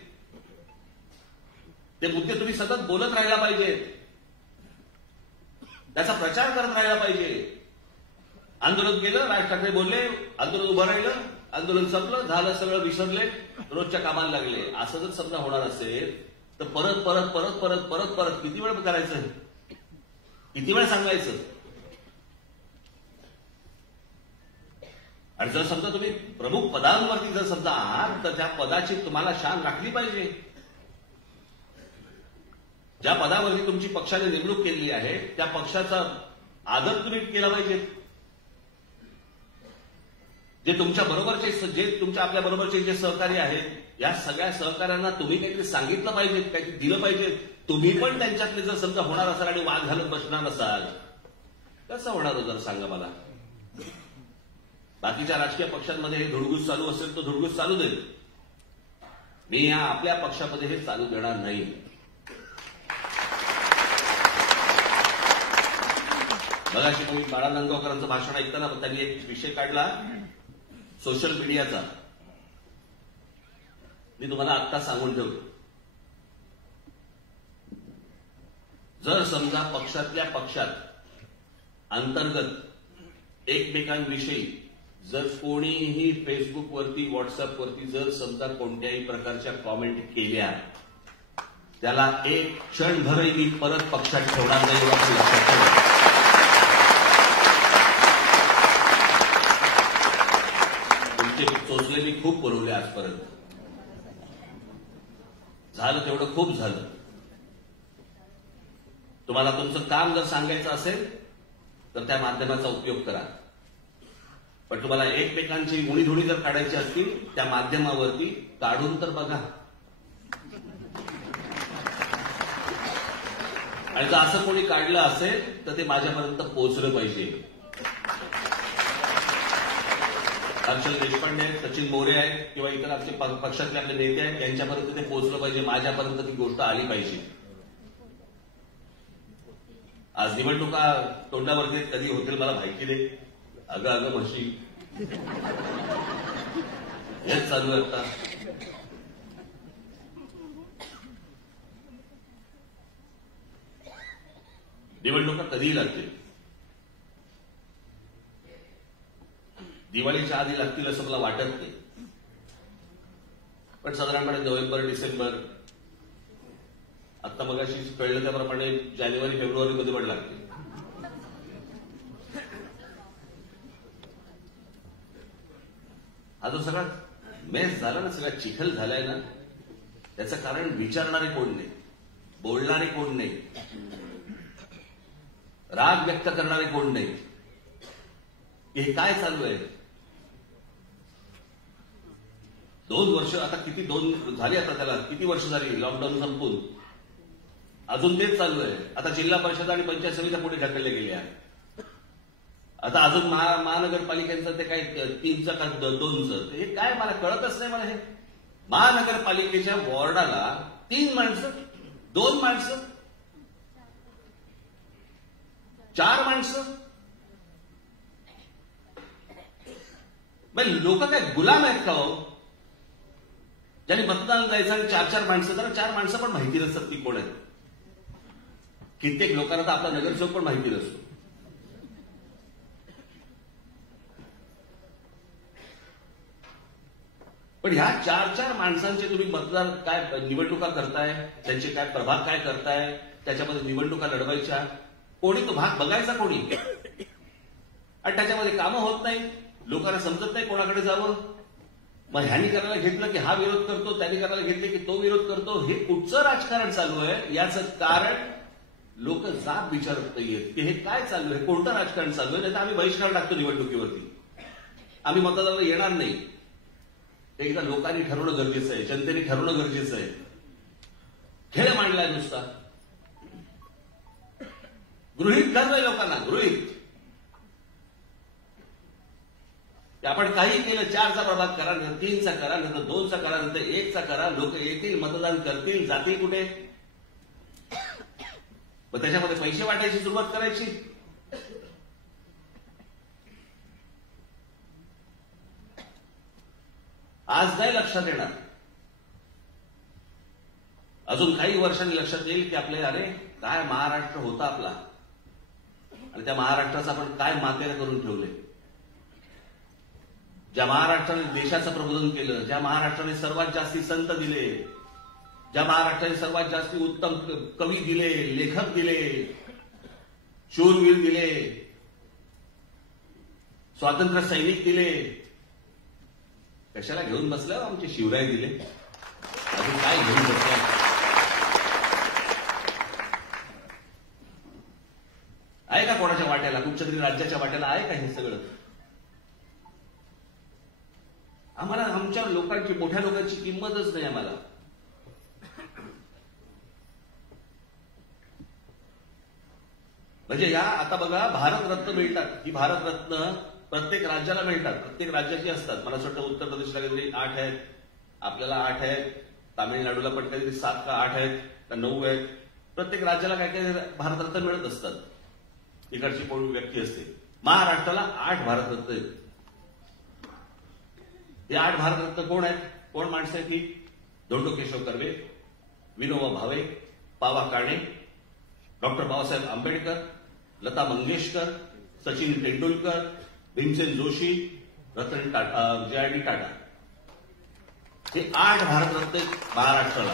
ते मुद्दे तुम्ही सतत बोलत राहायला पाहिजेत. त्याचा प्रचार करत राहायला पाहिजे. आंदोलन केलं, राज ठाकरे बोलले, आंदोलन उभं राहिलं, आंदोलन संपलं, झालं, सगळं विसरले, रोजच्या कामाला लागले. असं जर समजा होणार असेल तर परत परत परत परत परत परत किती वेळ करायचं, किती वेळ सांगायचं? आणि जर समजा तुम्ही प्रमुख पदांवरती जर समजा आहात तर त्या पदाची तुम्हाला शान राखली पाहिजे. ज्या पदावरती तुमची पक्षाने नेमणूक केलेली आहे त्या पक्षाचा आदर तुम्ही केला पाहिजे. जे तुमच्या बरोबरचे, जे तुमच्या आपल्या बरोबरचे जे सहकारी आहेत, या सगळ्या सहकाऱ्यांना तुम्ही काहीतरी सांगितलं पाहिजे, काहीतरी दिलं पाहिजे. तुम्ही पण त्यांच्यातले जर समजा होणार असाल आणि वाद घालत बसणार असाल, कसं होणार जर सांगा मला? बाकीच्या राजकीय पक्षांमध्ये हे धुडगूस चालू असेल तर धुडगूस चालू देईल. मी या आपल्या पक्षामध्ये हे चालू देणार नाही. मगाशी मी बाळा नांदगावकरांचं भाषण ऐकताना त्यांनी एक विषय काढला सोशल मीडियाचा. मी तुम्हाला आत्ता सांगून ठेवतो. जर समजा पक्षातल्या पक्षात अंतर्गत एकमेकांविषयी जर कोणीही फेसबुकवरती, व्हॉट्सअपवरती जर समजा कोणत्याही प्रकारच्या कॉमेंट केल्या, त्याला एक क्षणभरही मी परत पक्षात ठेवणार नाही. लक्षात ठेवा. तुमचे चोचले मी खूप पुरवले आजपर्यंत. झालं तेवढं खूप झालं. तुम्हाला तुमचं काम जर सांगायचं असेल तर त्या माध्यमाचा उपयोग करा. पण तुम्हाला एकमेकांची उणीधुणी जर काढायची असतील त्या माध्यमावरती काढून तर बघा. आणि जर असं कोणी काढलं असेल तर ते माझ्यापर्यंत पोहोचलं पाहिजे. हर्षल देशपांडे आहेत, सचिन मोरे आहेत किंवा इतर आमचे पक्षातले आपले नेते आहेत, यांच्यापर्यंत ते पोहोचलं पाहिजे. माझ्यापर्यंत ती गोष्ट आली पाहिजे. आज निवडणुका तोंडावरती कधी होतील मला माहिती नाही. अगं अगं म्हशी हेच चालू आहे आता. निवडणुका कधीही लागतील. दिवाळीच्या आधी लागतील असं मला वाटत नाही. पण साधारणपणे नोव्हेंबर, डिसेंबर, आता मगाशी कळलं त्याप्रमाणे जानेवारी, फेब्रुवारीमध्ये पण लागतील. हा जो सगळा मेस झाला ना, सगळा चिखल झालाय ना, त्याचं कारण विचारणारे कोण नाही, बोलणारे कोण नाही, राग व्यक्त करणारे कोण नाही. हे काय चालू आहे? 2 वर्ष आता किती, 2 झाली आता, त्याला किती वर्ष झाली लॉकडाऊन संपून, अजून तेच चालू आहे. आता जिल्हा परिषद आणि पंचायत समित्या पुढे ढकलल्या गेल्या. आता अजून महानगरपालिकेचं ते काय 3चं का 2चं, हे काय मला कळतच नाही. मला हे महानगरपालिकेच्या वॉर्डाला 3 माणसं, 2 माणसं, 4 माणसं. लोक काय गुलाम आहेत का हो? ज्यांनी मतदान जायचं आणि 4 माणसं, तर 4 माणसं पण माहिती नसतात ती कोण आहेत. कित्येक लोकांना तर आपला नगरसेवक पण माहिती नसतो. पण ह्या 4 माणसांचे तुम्ही मतदार काय निवडणुका करताय, त्यांचे काय प्रभाग काय करताय, त्याच्यामध्ये निवडणुका लढवायच्या, कोणी तो भाग बघायचा कोणी? आणि त्याच्यामध्ये कामं होत नाही, लोकांना समजत नाही कोणाकडे जावं. मग ह्यानी करायला घेतलं की हा विरोध करतो, त्यांनी करायला घेतले की तो विरोध करतो. हे कुठचं राजकारण चालू आहे याचं कारण लोक जाब विचारत नाहीयेत की हे काय चालू आहे, कोणतं राजकारण चालू आहे. नाही तर आम्ही बहिष्कार टाकतो निवडणुकीवरती, आम्ही मतदाराला येणार नाही. ते एकदा लोकांनी ठरवणं गरजेचं आहे, जनतेने ठरवणं गरजेचं आहे. खेळ मांडलाय नुसता, गृहीत धरलंय लोकांना, गृहीत. आपण काही केलं, 4चा प्रभाग करा, नंतर 3चा करा, नंतर 2चा करा, नंतर 1चा करा. लोक येतील, मतदान करतील, जातील कुठे? मग त्याच्यामध्ये पैसे वाटायची सुरुवात करायची. आज नाही लक्षात येणार, अजून काही वर्षांनी लक्षात येईल की आपले अरे काय महाराष्ट्र होता आपला, आणि त्या महाराष्ट्राचं आपण काय मातेला करून ठेवले. ज्या महाराष्ट्राने देशाचं प्रबोधन केलं, ज्या महाराष्ट्राने सर्वात जास्ती संत दिले, ज्या महाराष्ट्राने सर्वात जास्ती उत्तम कवी दिले, लेखक दिले, शूरवीर दिले, स्वातंत्र्य सैनिक दिले, कशाला घेऊन बसल्या आमचे शिवराय दिले, अजून काय घेऊन बसल्या. आहे का कोणाच्या वाट्याला, कुठच्या तरी राज्याच्या वाट्याला आहे का हे सगळं? आम्हाला आमच्या लोकांची, मोठ्या लोकांची किंमतच नाही आम्हाला. म्हणजे या आता बघा भारतरत्न मिळतात, ही भारतरत्न प्रत्येक राज्याला मिळतात, प्रत्येक राज्याची असतात. मला असं वाटतं उत्तर प्रदेशला काहीतरी 8 आहेत, आपल्याला 8 आहेत, तामिळनाडूला पण काहीतरी 7 का 8 आहेत का 9 आहेत. प्रत्येक राज्याला काय काय भारतरत्न मिळत असतात, इकडची कोण व्यक्ती असते. महाराष्ट्राला 8 भारतरत्न आहेत. हे 8 भारतरत्न कोण आहेत, कोण माणसं आहेत? ही धोंडो केशव कर्वे, विनोबा भावे, पावा काणे, डॉक्टर बाबासाहेब आंबेडकर, लता मंगेशकर, सचिन तेंडुलकर, भीमसेन जोशी, रतन टाटा, जे.आय.डी. टाटा. हे 8 भारतरत्न महाराष्ट्राला.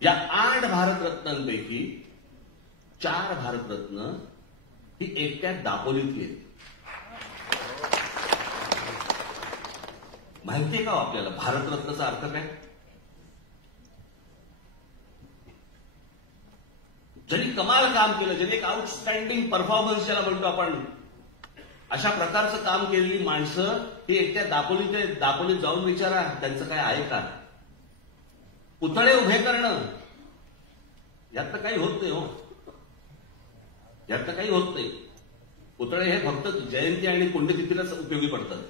या 8 भारतरत्नांपैकी 4 भारतरत्न ही एकट्या दापोलीतली आहेत. माहितीये का आपल्याला भारतरत्नाचा अर्थ काय? ज्यांनी कमाल काम केलं, ज्यांनी एक आउटस्टँडिंग परफॉर्मन्स ज्याला म्हणतो आपण, अशा प्रकारचं काम केलेली माणसं ही एकट्या दापोलीत जाऊन विचारा त्यांचं काय आहे का? पुतळे उभे करणं यात तर काही होत नाही हो, यात तर काही होत नाही. पुतळे हे फक्त जयंती आणि पुण्यतिथीलाच उपयोगी पडतात.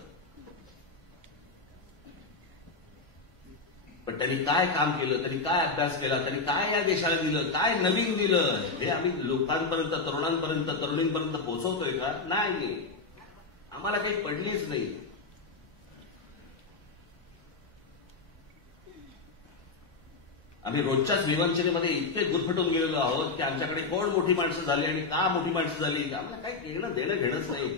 पण त्यांनी काय काम केलं, त्यांनी काय अभ्यास केला, त्यांनी काय या देशाला दिलं, काय नवीन दिलं, हे आम्ही लोकांपर्यंत, तरुणांपर्यंत, तरुणींपर्यंत पोहोचवतोय का? नाही, आम्हाला काही पडलीच नाही. आम्ही रोजच्याच विवंचनेमध्ये इतके गुरफटून गेलेलो आहोत की आमच्याकडे कोण मोठी माणसं झाली आणि का मोठी माणसं झाली आम्हाला काही देणं घेणंच नाही.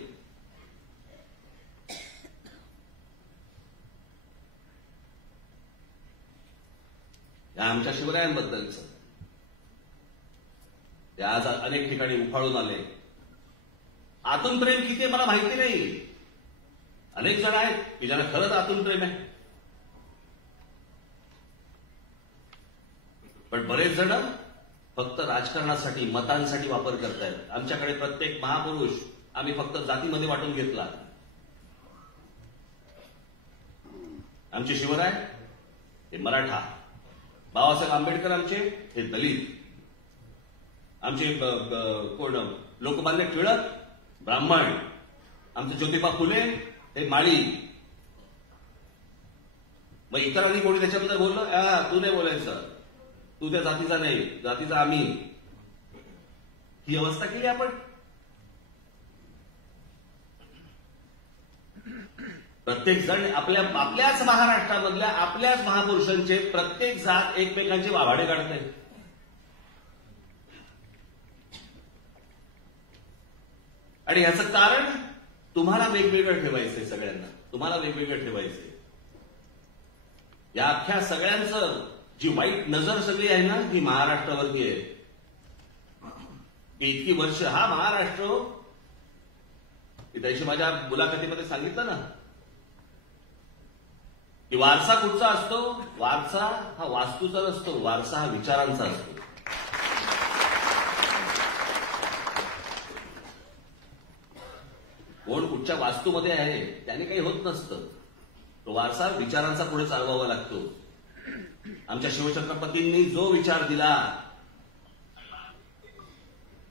या आमच्या शिवरायांबद्दलच ते आज अनेक ठिकाणी उफाळून आले. आतून प्रेम किती मला माहिती नाही. अनेक जण आहेत की ज्यांना खरंच आतून प्रेम आहे, पण बरेच जण फक्त राजकारणासाठी, मतांसाठी वापर करतायत. आमच्याकडे प्रत्येक महापुरुष आम्ही फक्त जातीमध्ये वाटून घेतला. आमचे शिवराय हे मराठा, बाबासाहेब आंबेडकर आमचे हे दलित, आमचे कोण लोकमान्य टिळक ब्राह्मण, आमचे ज्योतिबा फुले हे माळी. मग इतरांनी कोणी त्याच्याबद्दल बोललं, तू नाही बोलायचं, तू त्या जातीचा नाही, जातीचा आम्ही. ही अवस्था केली आपण. प्रत्येक जण आपल्याच महाराष्ट्रामधल्या आपल्याच महापुरुषांचे प्रत्येक जात एकमेकांचे वाभाडे काढते. आणि याचं कारण तुम्हाला वेगवेगळं ठेवायचंय, सगळ्यांना तुम्हाला वेगवेगळं ठेवायचंय. या अख्ख्या सगळ्यांचं जी वाईट नजर सगळी आहे ना, ही महाराष्ट्रावरती आहे. की इतकी वर्ष हा महाराष्ट्र, मी त्याशी माझ्या मुलाखतीमध्ये सांगितलं ना की वारसा कुठचा असतो? वारसा हा वास्तूचा नसतो, वारसा हा विचारांचा असतो. कोण कुठच्या वास्तूमध्ये आहे त्याने काही होत नसतं. तो वारसा विचारांचा पुढे चालवावा लागतो. आमच्या शिवछत्रपतींनी जो विचार दिला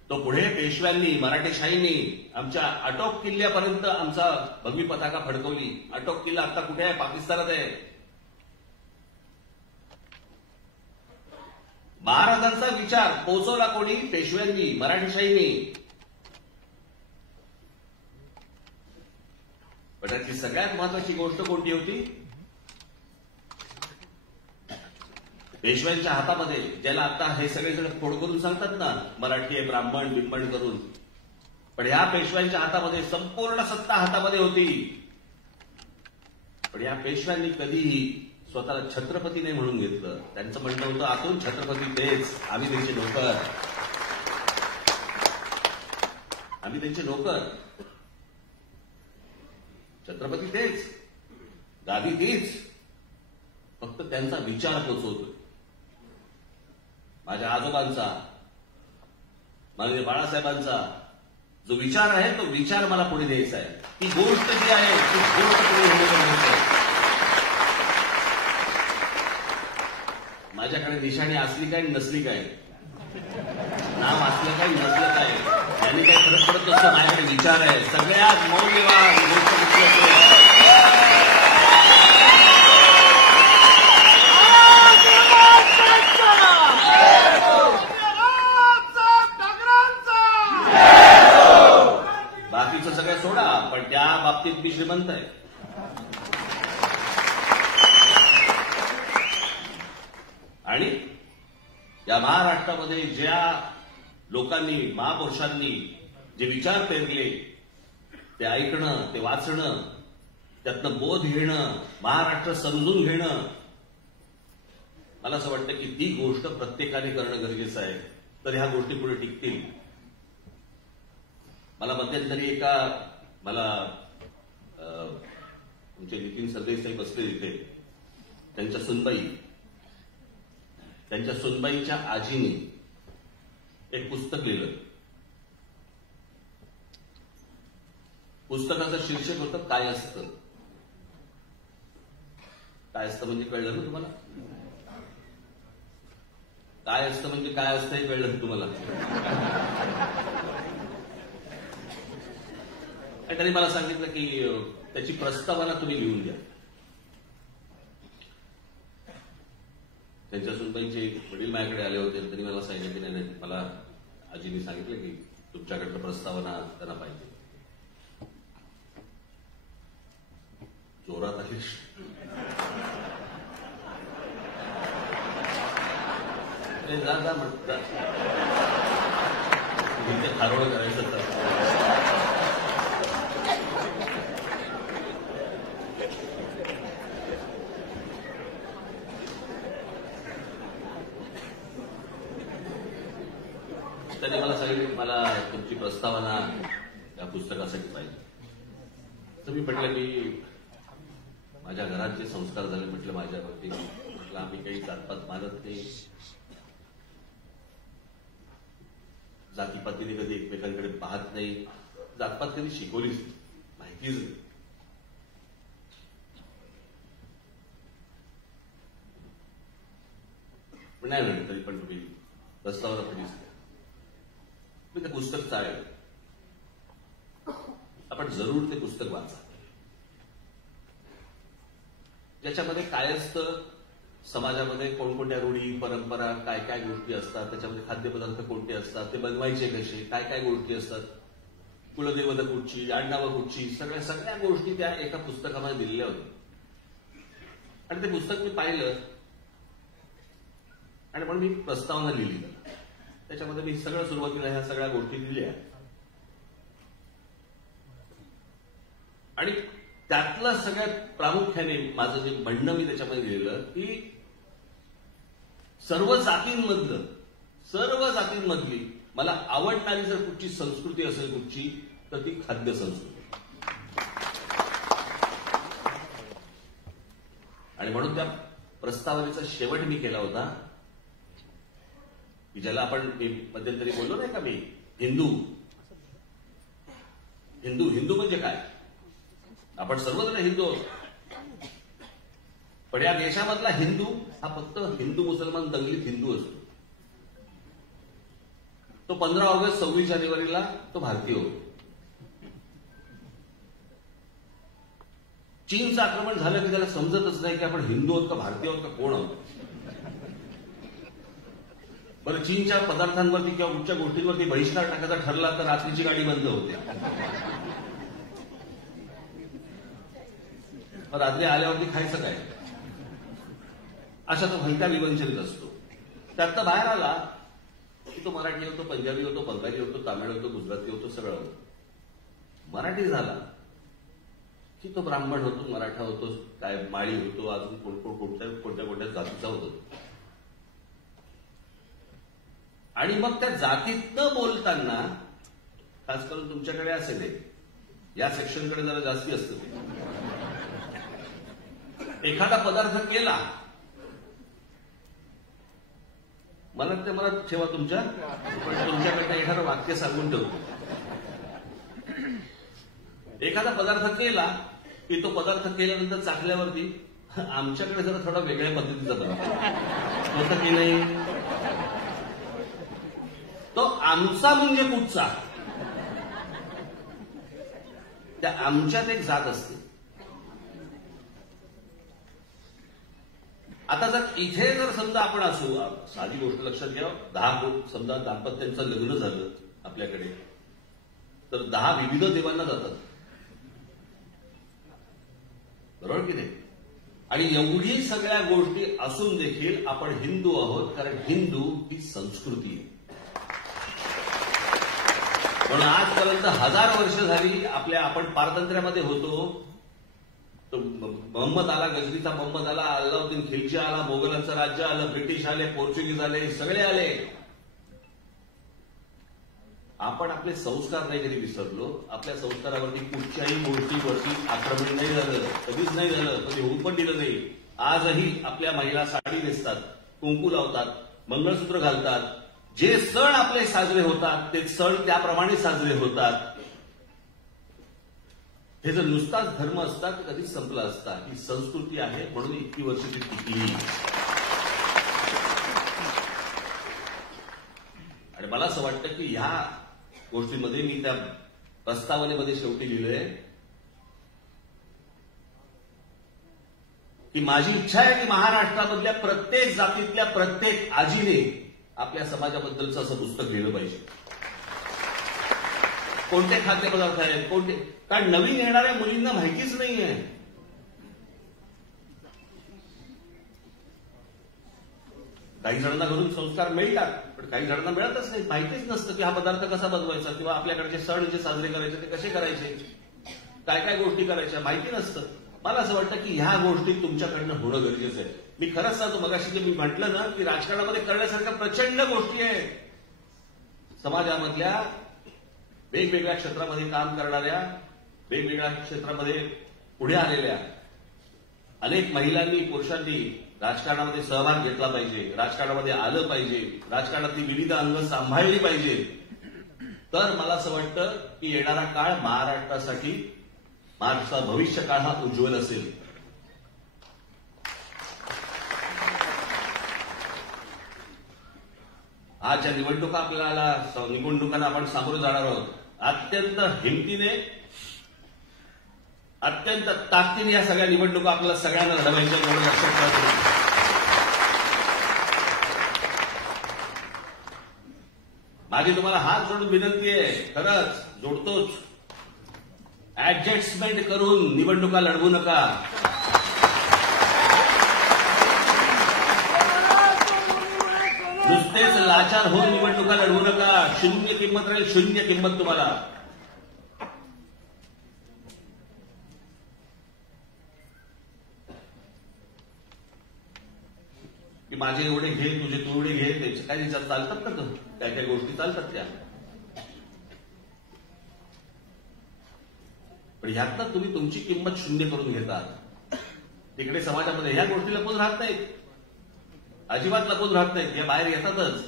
तो पुढे पेशव्यांनी, मराठेशाहींनी आमच्या आटोप किल्ल्यापर्यंत आमचा भगवी पताका फडकवली. आटोप किल्ला आता कुठे आहे? पाकिस्तानात आहे. महाराजांचा विचार पोहोचवला कोणी? पेशव्यांनी, मराठेशाहींनी. पण त्याची सगळ्यात महत्वाची गोष्ट कोणती होती? पेशव्यांच्या हातामध्ये, ज्याला आता हे सगळेजण फोड करून सांगतात ना मराठी आहे, ब्राह्मण बिंबण करून, पण ह्या पेशव्यांच्या हातामध्ये संपूर्ण सत्ता हातामध्ये होती. पण या पेशव्यांनी कधीही स्वतःला छत्रपती नाही म्हणून घेतलं. त्यांचं म्हणणं होतं आतून छत्रपती तेच, आम्ही त्यांचे नोकर, आम्ही त्यांचे नोकर. छत्रपती तेच, गादी तीच, फक्त त्यांचा विचार पोचवतोय. माझ्या आजोबांचा, माननीय बाळासाहेबांचा जो विचार आहे तो विचार मला पुढे द्यायचा आहे. ती गोष्ट जी आहे ती गोष्ट पुढे. माझ्याकडे निशाणी असली काय नसली काय, नाम असलं काय नसलं काय, यांनी काही फरक पडत नसतं. माझ्याकडे विचार आहे. सगळ्यात मौल्यवान गोष्ट बाकीचं सगळं सोडा, पण त्या बाबतीत मी श्रीमंत आहे. आणि या महाराष्ट्रामध्ये ज्या लोकांनी, महापुरुषांनी जे विचार पेरले ते ऐकणं, ते वाचणं, त्यातनं बोध घेणं, महाराष्ट्र समजून घेणं, मला असं वाटतं की ती गोष्ट प्रत्येकाने करणं गरजेचं आहे. तर ह्या गोष्टी पुढे टिकतील. मला मध्यंतरी मला तुमचे नितीन सरदेसाई बसले तिथे, त्यांच्या सुनबाईच्या आजीने एक पुस्तक लिहिलं. पुस्तकाचं शीर्षक होतं काय असतं. काय असतं म्हणजे कळलं ना तुम्हाला? काय असतं म्हणजे काय असतं हे कळलं ना तुम्हाला? आणि त्यांनी मला सांगितलं की त्याची प्रस्तावना तुम्ही लिहून द्या. त्यांच्या सुनबाईचे वडील माझ्याकडे आले होते. त्यांनी मला सांगितलं की नाही, मला आजीने सांगितलं की तुमच्याकडनं प्रस्तावना त्यांना पाहिजे. जोरात आली. जा म्हणतात इथे खारोळ करायचं तर त्यांनी मला सांगितलं मला तुमची प्रस्तावना या पुस्तकासाठी पाहिजे. तर मी म्हटलं की माझ्या घरात जे संस्कार झाले, म्हटलं माझ्यावरती, म्हटलं आम्ही काही जातपात मानत नाही, जातीपातीने कधी एकमेकांकडे पाहत नाही, जातपात कधी शिकवलीच माहितीच नाही. पण नाही म्हणत तरी पण तुम्ही प्रस्तावना कधीच द्या. मी ते पुस्तक चालेल, आपण जरूर ते पुस्तक वाचा. ज्याच्यामध्ये काय असतं, समाजामध्ये कोणकोणत्या रूढी परंपरा, काय काय गोष्टी असतात, त्याच्यामध्ये खाद्यपदार्थ कोणते असतात, ते बनवायचे कसे, काय काय गोष्टी असतात, कुलदेवता कुठची, आडनावं कुठची, सगळ्या गोष्टी त्या एका पुस्तकामध्ये दिलेल्या होत्या. आणि ते पुस्तक मी पाहिलं आणि म्हणून मी प्रस्तावना लिहिली. त्याच्यामध्ये मी सगळं सुरुवातीला ह्या सगळ्या गोष्टी दिल्या आणि त्यातलं सगळ्यात प्रामुख्याने माझं जे म्हणणं मी त्याच्यामध्ये लिहिलं की सर्व जातींमधली मला आवडणारी जर कुठची संस्कृती असेल कुठची तर ती खाद्य संस्कृती. आणि म्हणून त्या प्रस्तावनेचा शेवट मी केला होता की ज्याला आपण मध्यंतरी बोललो नाही का मी, हिंदू. हिंदू हिंदू म्हणजे काय? आपण सर्वजण हिंदू आहोत, पण या देशामधला हिंदू हा फक्त हिंदू मुसलमान दंगलीत हिंदू असतो. तो 15 ऑगस्ट 26 जानेवारीला तो भारतीय होतो. चीनचं आक्रमण झालं की त्याला समजतच नाही की आपण हिंदू आहोत का भारतीय आहोत का कोण आहोत. बरं, चीनच्या पदार्थांवरती किंवा कुठच्या गोष्टींवरती बहिष्कार टाकायचा ठरला तर रात्रीची गाडी बंद होते. रात्री आल्यावरती खायचं काय, अशा तो भलत्या विवंचनित असतो. त्यात बाहेर आला की तो मराठी होतो, पंजाबी होतो, बंगाली होतो, तामिळ होतो, गुजराती होतो, सगळं होतं. मराठी झाला की तो ब्राह्मण होतो, मराठा होतो, काय माळी होतो, अजून कोणत्या कोणत्या जातीचा होतो. आणि मग त्या जातीतनं बोलताना खास करून तुमच्याकडे असेल या सेक्शनकडे जरा जास्ती असतं. एखादा पदार्थ केला मला ठेवा तुमच्याकडे एखादं वाक्य सांगून ठेवतो. एखादा पदार्थ केला की तो पदार्थ केल्यानंतर चाखल्यावरती आमच्याकडे जरा थोडा वेगळ्या पद्धतीचा पदार्थ होतं की नाही. तो आमचा म्हणजे कुठचा, त्या आमच्यात एक जात असते. आता जर इथे जर समजा आपण असू, साधी गोष्ट लक्षात घ्या, 10 समजा दाम्पत्यांचं लग्न झालं आपल्याकडे तर 10 विविध देवांना जातात, बरोबर की नाही. आणि एवढी सगळ्या गोष्टी असून देखील आपण हिंदू आहोत, कारण हिंदू ही संस्कृती आहे. म्हणून आजपर्यंत 1000 वर्ष झाली आपण पारतंत्र्यामध्ये होतो. तो मोहम्मद आला, गजनीचा मोहम्मद आला, अल्लाउद्दीन खिलजी आला, मोगलांचं राज्य आलं, ब्रिटिश आले, पोर्चुगीज आले, सगळे आले. आपण आपले संस्कार नाही कधी विसरलो. आपल्या संस्कारावरती कुठच्याही गोष्टीवरती आक्रमण नाही झालं, कधीच नाही झालं, कधी होऊ पण दिलं नाही. आजही आपल्या महिला साडी नेसतात, कुंकू लावतात, मंगळसूत्र घालतात. जे सण आपले साजरे होतात ते सण त्याप्रमाणे साजरे होतात. हे जर नुसताच धर्म असता तर कधीच संपला असता. ही संस्कृती आहे म्हणून इतकी वर्ष ती टिकली. आणि मला असं वाटतं की ह्या गोष्टींमध्ये मी त्या प्रस्तावनेमध्ये शेवटी लिहिलंय की माझी इच्छा आहे की महाराष्ट्रामधल्या प्रत्येक जातीतल्या प्रत्येक आजीने आपल्या समाजाबद्दलचं असं पुस्तक लिहिलं पाहिजे. कोणते खाद्यपदार्थ आहेत, कोणते, कारण नवीन येणाऱ्या मुलींना माहितीच नाहीये. काही जणांना घरून संस्कार मिळतात पण काही जणांना मिळतच नाही. माहितीच नसतं की हा पदार्थ कसा बनवायचा किंवा आपल्याकडचे सण जे साजरे करायचे ते कसे करायचे, काय काय गोष्टी करायच्या माहिती नसतं. मला असं वाटतं की ह्या गोष्टी तुमच्याकडनं होणं गरजेचं आहे. मी खरंच सांगतो, मगाशी जे मी म्हटलं ना की राजकारणामध्ये करण्यासारख्या प्रचंड गोष्टी आहेत. समाजामधल्या वेगवेगळ्या क्षेत्रामध्ये काम करणाऱ्या, वेगवेगळ्या क्षेत्रामध्ये पुढे आलेल्या अनेक महिलांनी, पुरुषांनी राजकारणामध्ये सहभाग घेतला पाहिजे, राजकारणामध्ये आलं पाहिजे, राजकारणातली विविध अंग सांभाळली पाहिजे. तर मला असं वाटतं की येणारा काळ महाराष्ट्रासाठी, महाराष्ट्राचा भविष्य काळ हा उज्ज्वल असेल. आज ज्या निवडणुकांना आपण सामोरे जाणार आहोत, अत्यंत हिमतीने, अत्यंत ताकदीने या सगळ्या निवडणुका आपल्याला सगळ्यांना लढवायच्या म्हणून लक्षात ठेवा. माझी तुम्हाला हात जोडून विनंती आहे, खरंच जोडतोच, ऍडजस्टमेंट करून निवडणुका लढवू नका. नुसतेच लाचार होऊन निवडणुका लढवू नका. शून्य किंमत राहील, शून्य किंमत तुम्हाला. माझे एवढे घे, तुझे तेवढे घे, त्याचे काही चालतात का? काय काय गोष्टी चालतात त्या. पण ह्यातनं तुम्ही तुमची किंमत शून्य करून घेतात. तिकडे समाजामध्ये ह्या गोष्टी लपून राहत नाहीत, अजिबात लपून राहत नाहीत, या बाहेर येतातच.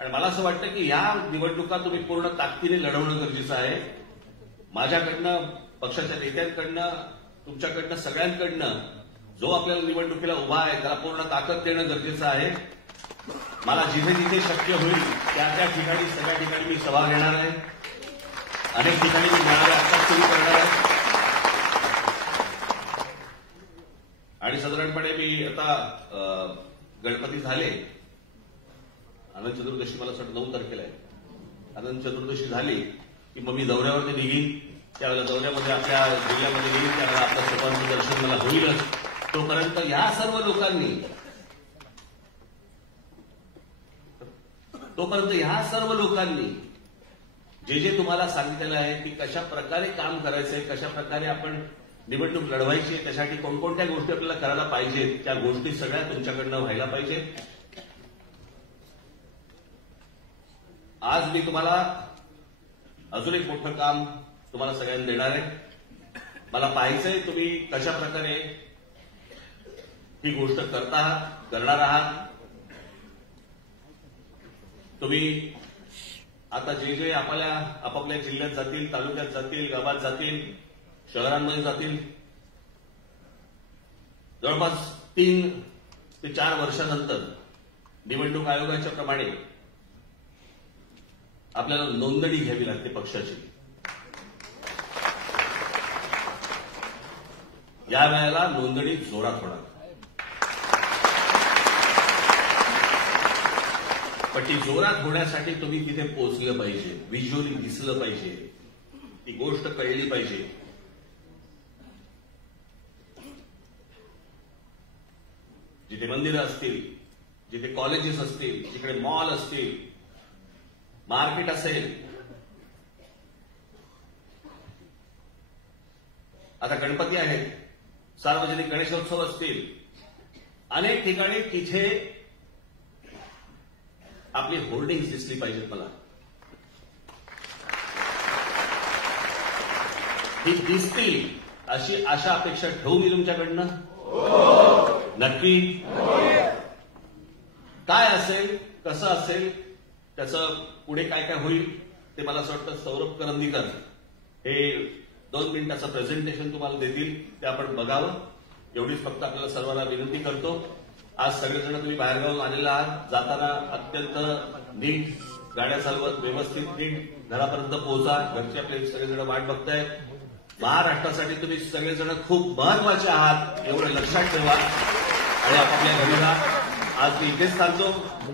आणि मला असं वाटतं की या निवडणुका तुम्ही पूर्ण ताकदीने लढवणं गरजेचं आहे. माझ्याकडनं, पक्षाच्या नेत्यांकडनं, तुमच्याकडनं, सगळ्यांकडनं जो आपल्याला निवडणुकीला उभा आहे त्याला पूर्ण ताकद देणं गरजेचं आहे. मला जिथे जिथे शक्य होईल त्या त्या ठिकाणी, सगळ्या ठिकाणी मी सभा घेणार आहे. अनेक ठिकाणी मी मेळावे आत्ताच सुरू करणार आहे. आणि साधारणपणे मी आता गणपती झाले, अनंत चतुर्दशी मला वाटतं 9 तारखेला आहे. अनंत चतुर्दशी झाली की मग मी दौऱ्यावरती निघीन. त्यावेळेला दौऱ्यामध्ये आपल्या जिल्ह्यामध्ये येईल, त्यावेळेला आपलं स्वतःचं दर्शन मला होईलच. तोपर्यंत या सर्व लोकांनी जे जे तुम्हाला सांगितलेलं आहे की कशा प्रकारे काम करायचंय, कशा प्रकारे आपण निवडणूक लढवायची, त्यासाठी कोणकोणत्या गोष्टी आपल्याला करायला पाहिजेत, त्या गोष्टी सगळ्या तुमच्याकडनं व्हायला पाहिजेत. आज मी तुम्हाला अजून एक मोठं काम तुम्हाला सगळ्यांना देणार आहे. मला पाहायचंय तुम्ही कशा प्रकारे ही गोष्ट करणार आहात. तुम्ही आता जे जे आपापल्या जिल्ह्यात जातील, तालुक्यात जातील, गावात जातील, शहरांमध्ये जातील, जवळपास 3 ते 4 वर्षानंतर निवडणूक आयोगाच्या प्रमाणे आपल्याला नोंदणी घ्यावी लागते पक्षाची. या वेळेला नोंदणी जोरात होणार. पण ती जोरात होण्यासाठी तुम्ही तिथे पोहोचलं पाहिजे, व्हिज्युअली दिसलं पाहिजे, ती गोष्ट कळली पाहिजे. जिथे मंदिरं असतील, जिथे कॉलेजेस असतील, जिकडे मॉल असतील, मार्केट असेल, आता गणपती आहेत, सार्वजनिक गणेशोत्सव असतील, अनेक ठिकाणी तिथे आपली होर्डिंग्स दिसली पाहिजेत. मला ही दिसतील अशी आशा अपेक्षा ठेवू मी तुमच्याकडनं. नक्की काय असेल, कसं असेल, त्याचं पुढे काय काय होईल ते मला असं वाटतं सौरभ करंदीकर हे 2 मिनिटाचं प्रेझेंटेशन तुम्हाला देतील, ते आपण बघावं. एवढीच फक्त आपल्याला सर्वांना विनंती करतो. आज सगळेजण तुम्ही बाहेरगावून आलेला आहात, जाताना अत्यंत नीट गाड्या चालवत व्यवस्थित नीट घरापर्यंत पोहोचा. घरचे आपले सगळेजण वाट बघतायत. महाराष्ट्रासाठी तुम्ही सगळेजण खूप महत्वाचे आहात, एवढं लक्षात ठेवा आणि आपापल्या घरी जा. आज मी इथेच थांबतो.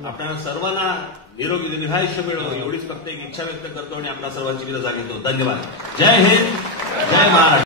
आपल्याला सर्वांना निरोगी दीर्घायुष्य मिळो एवढीच फक्त एक इच्छा व्यक्त करतो आणि आपल्या सर्वांची रजा घेतो. धन्यवाद. जय हिंद, जय महाराष्ट्र.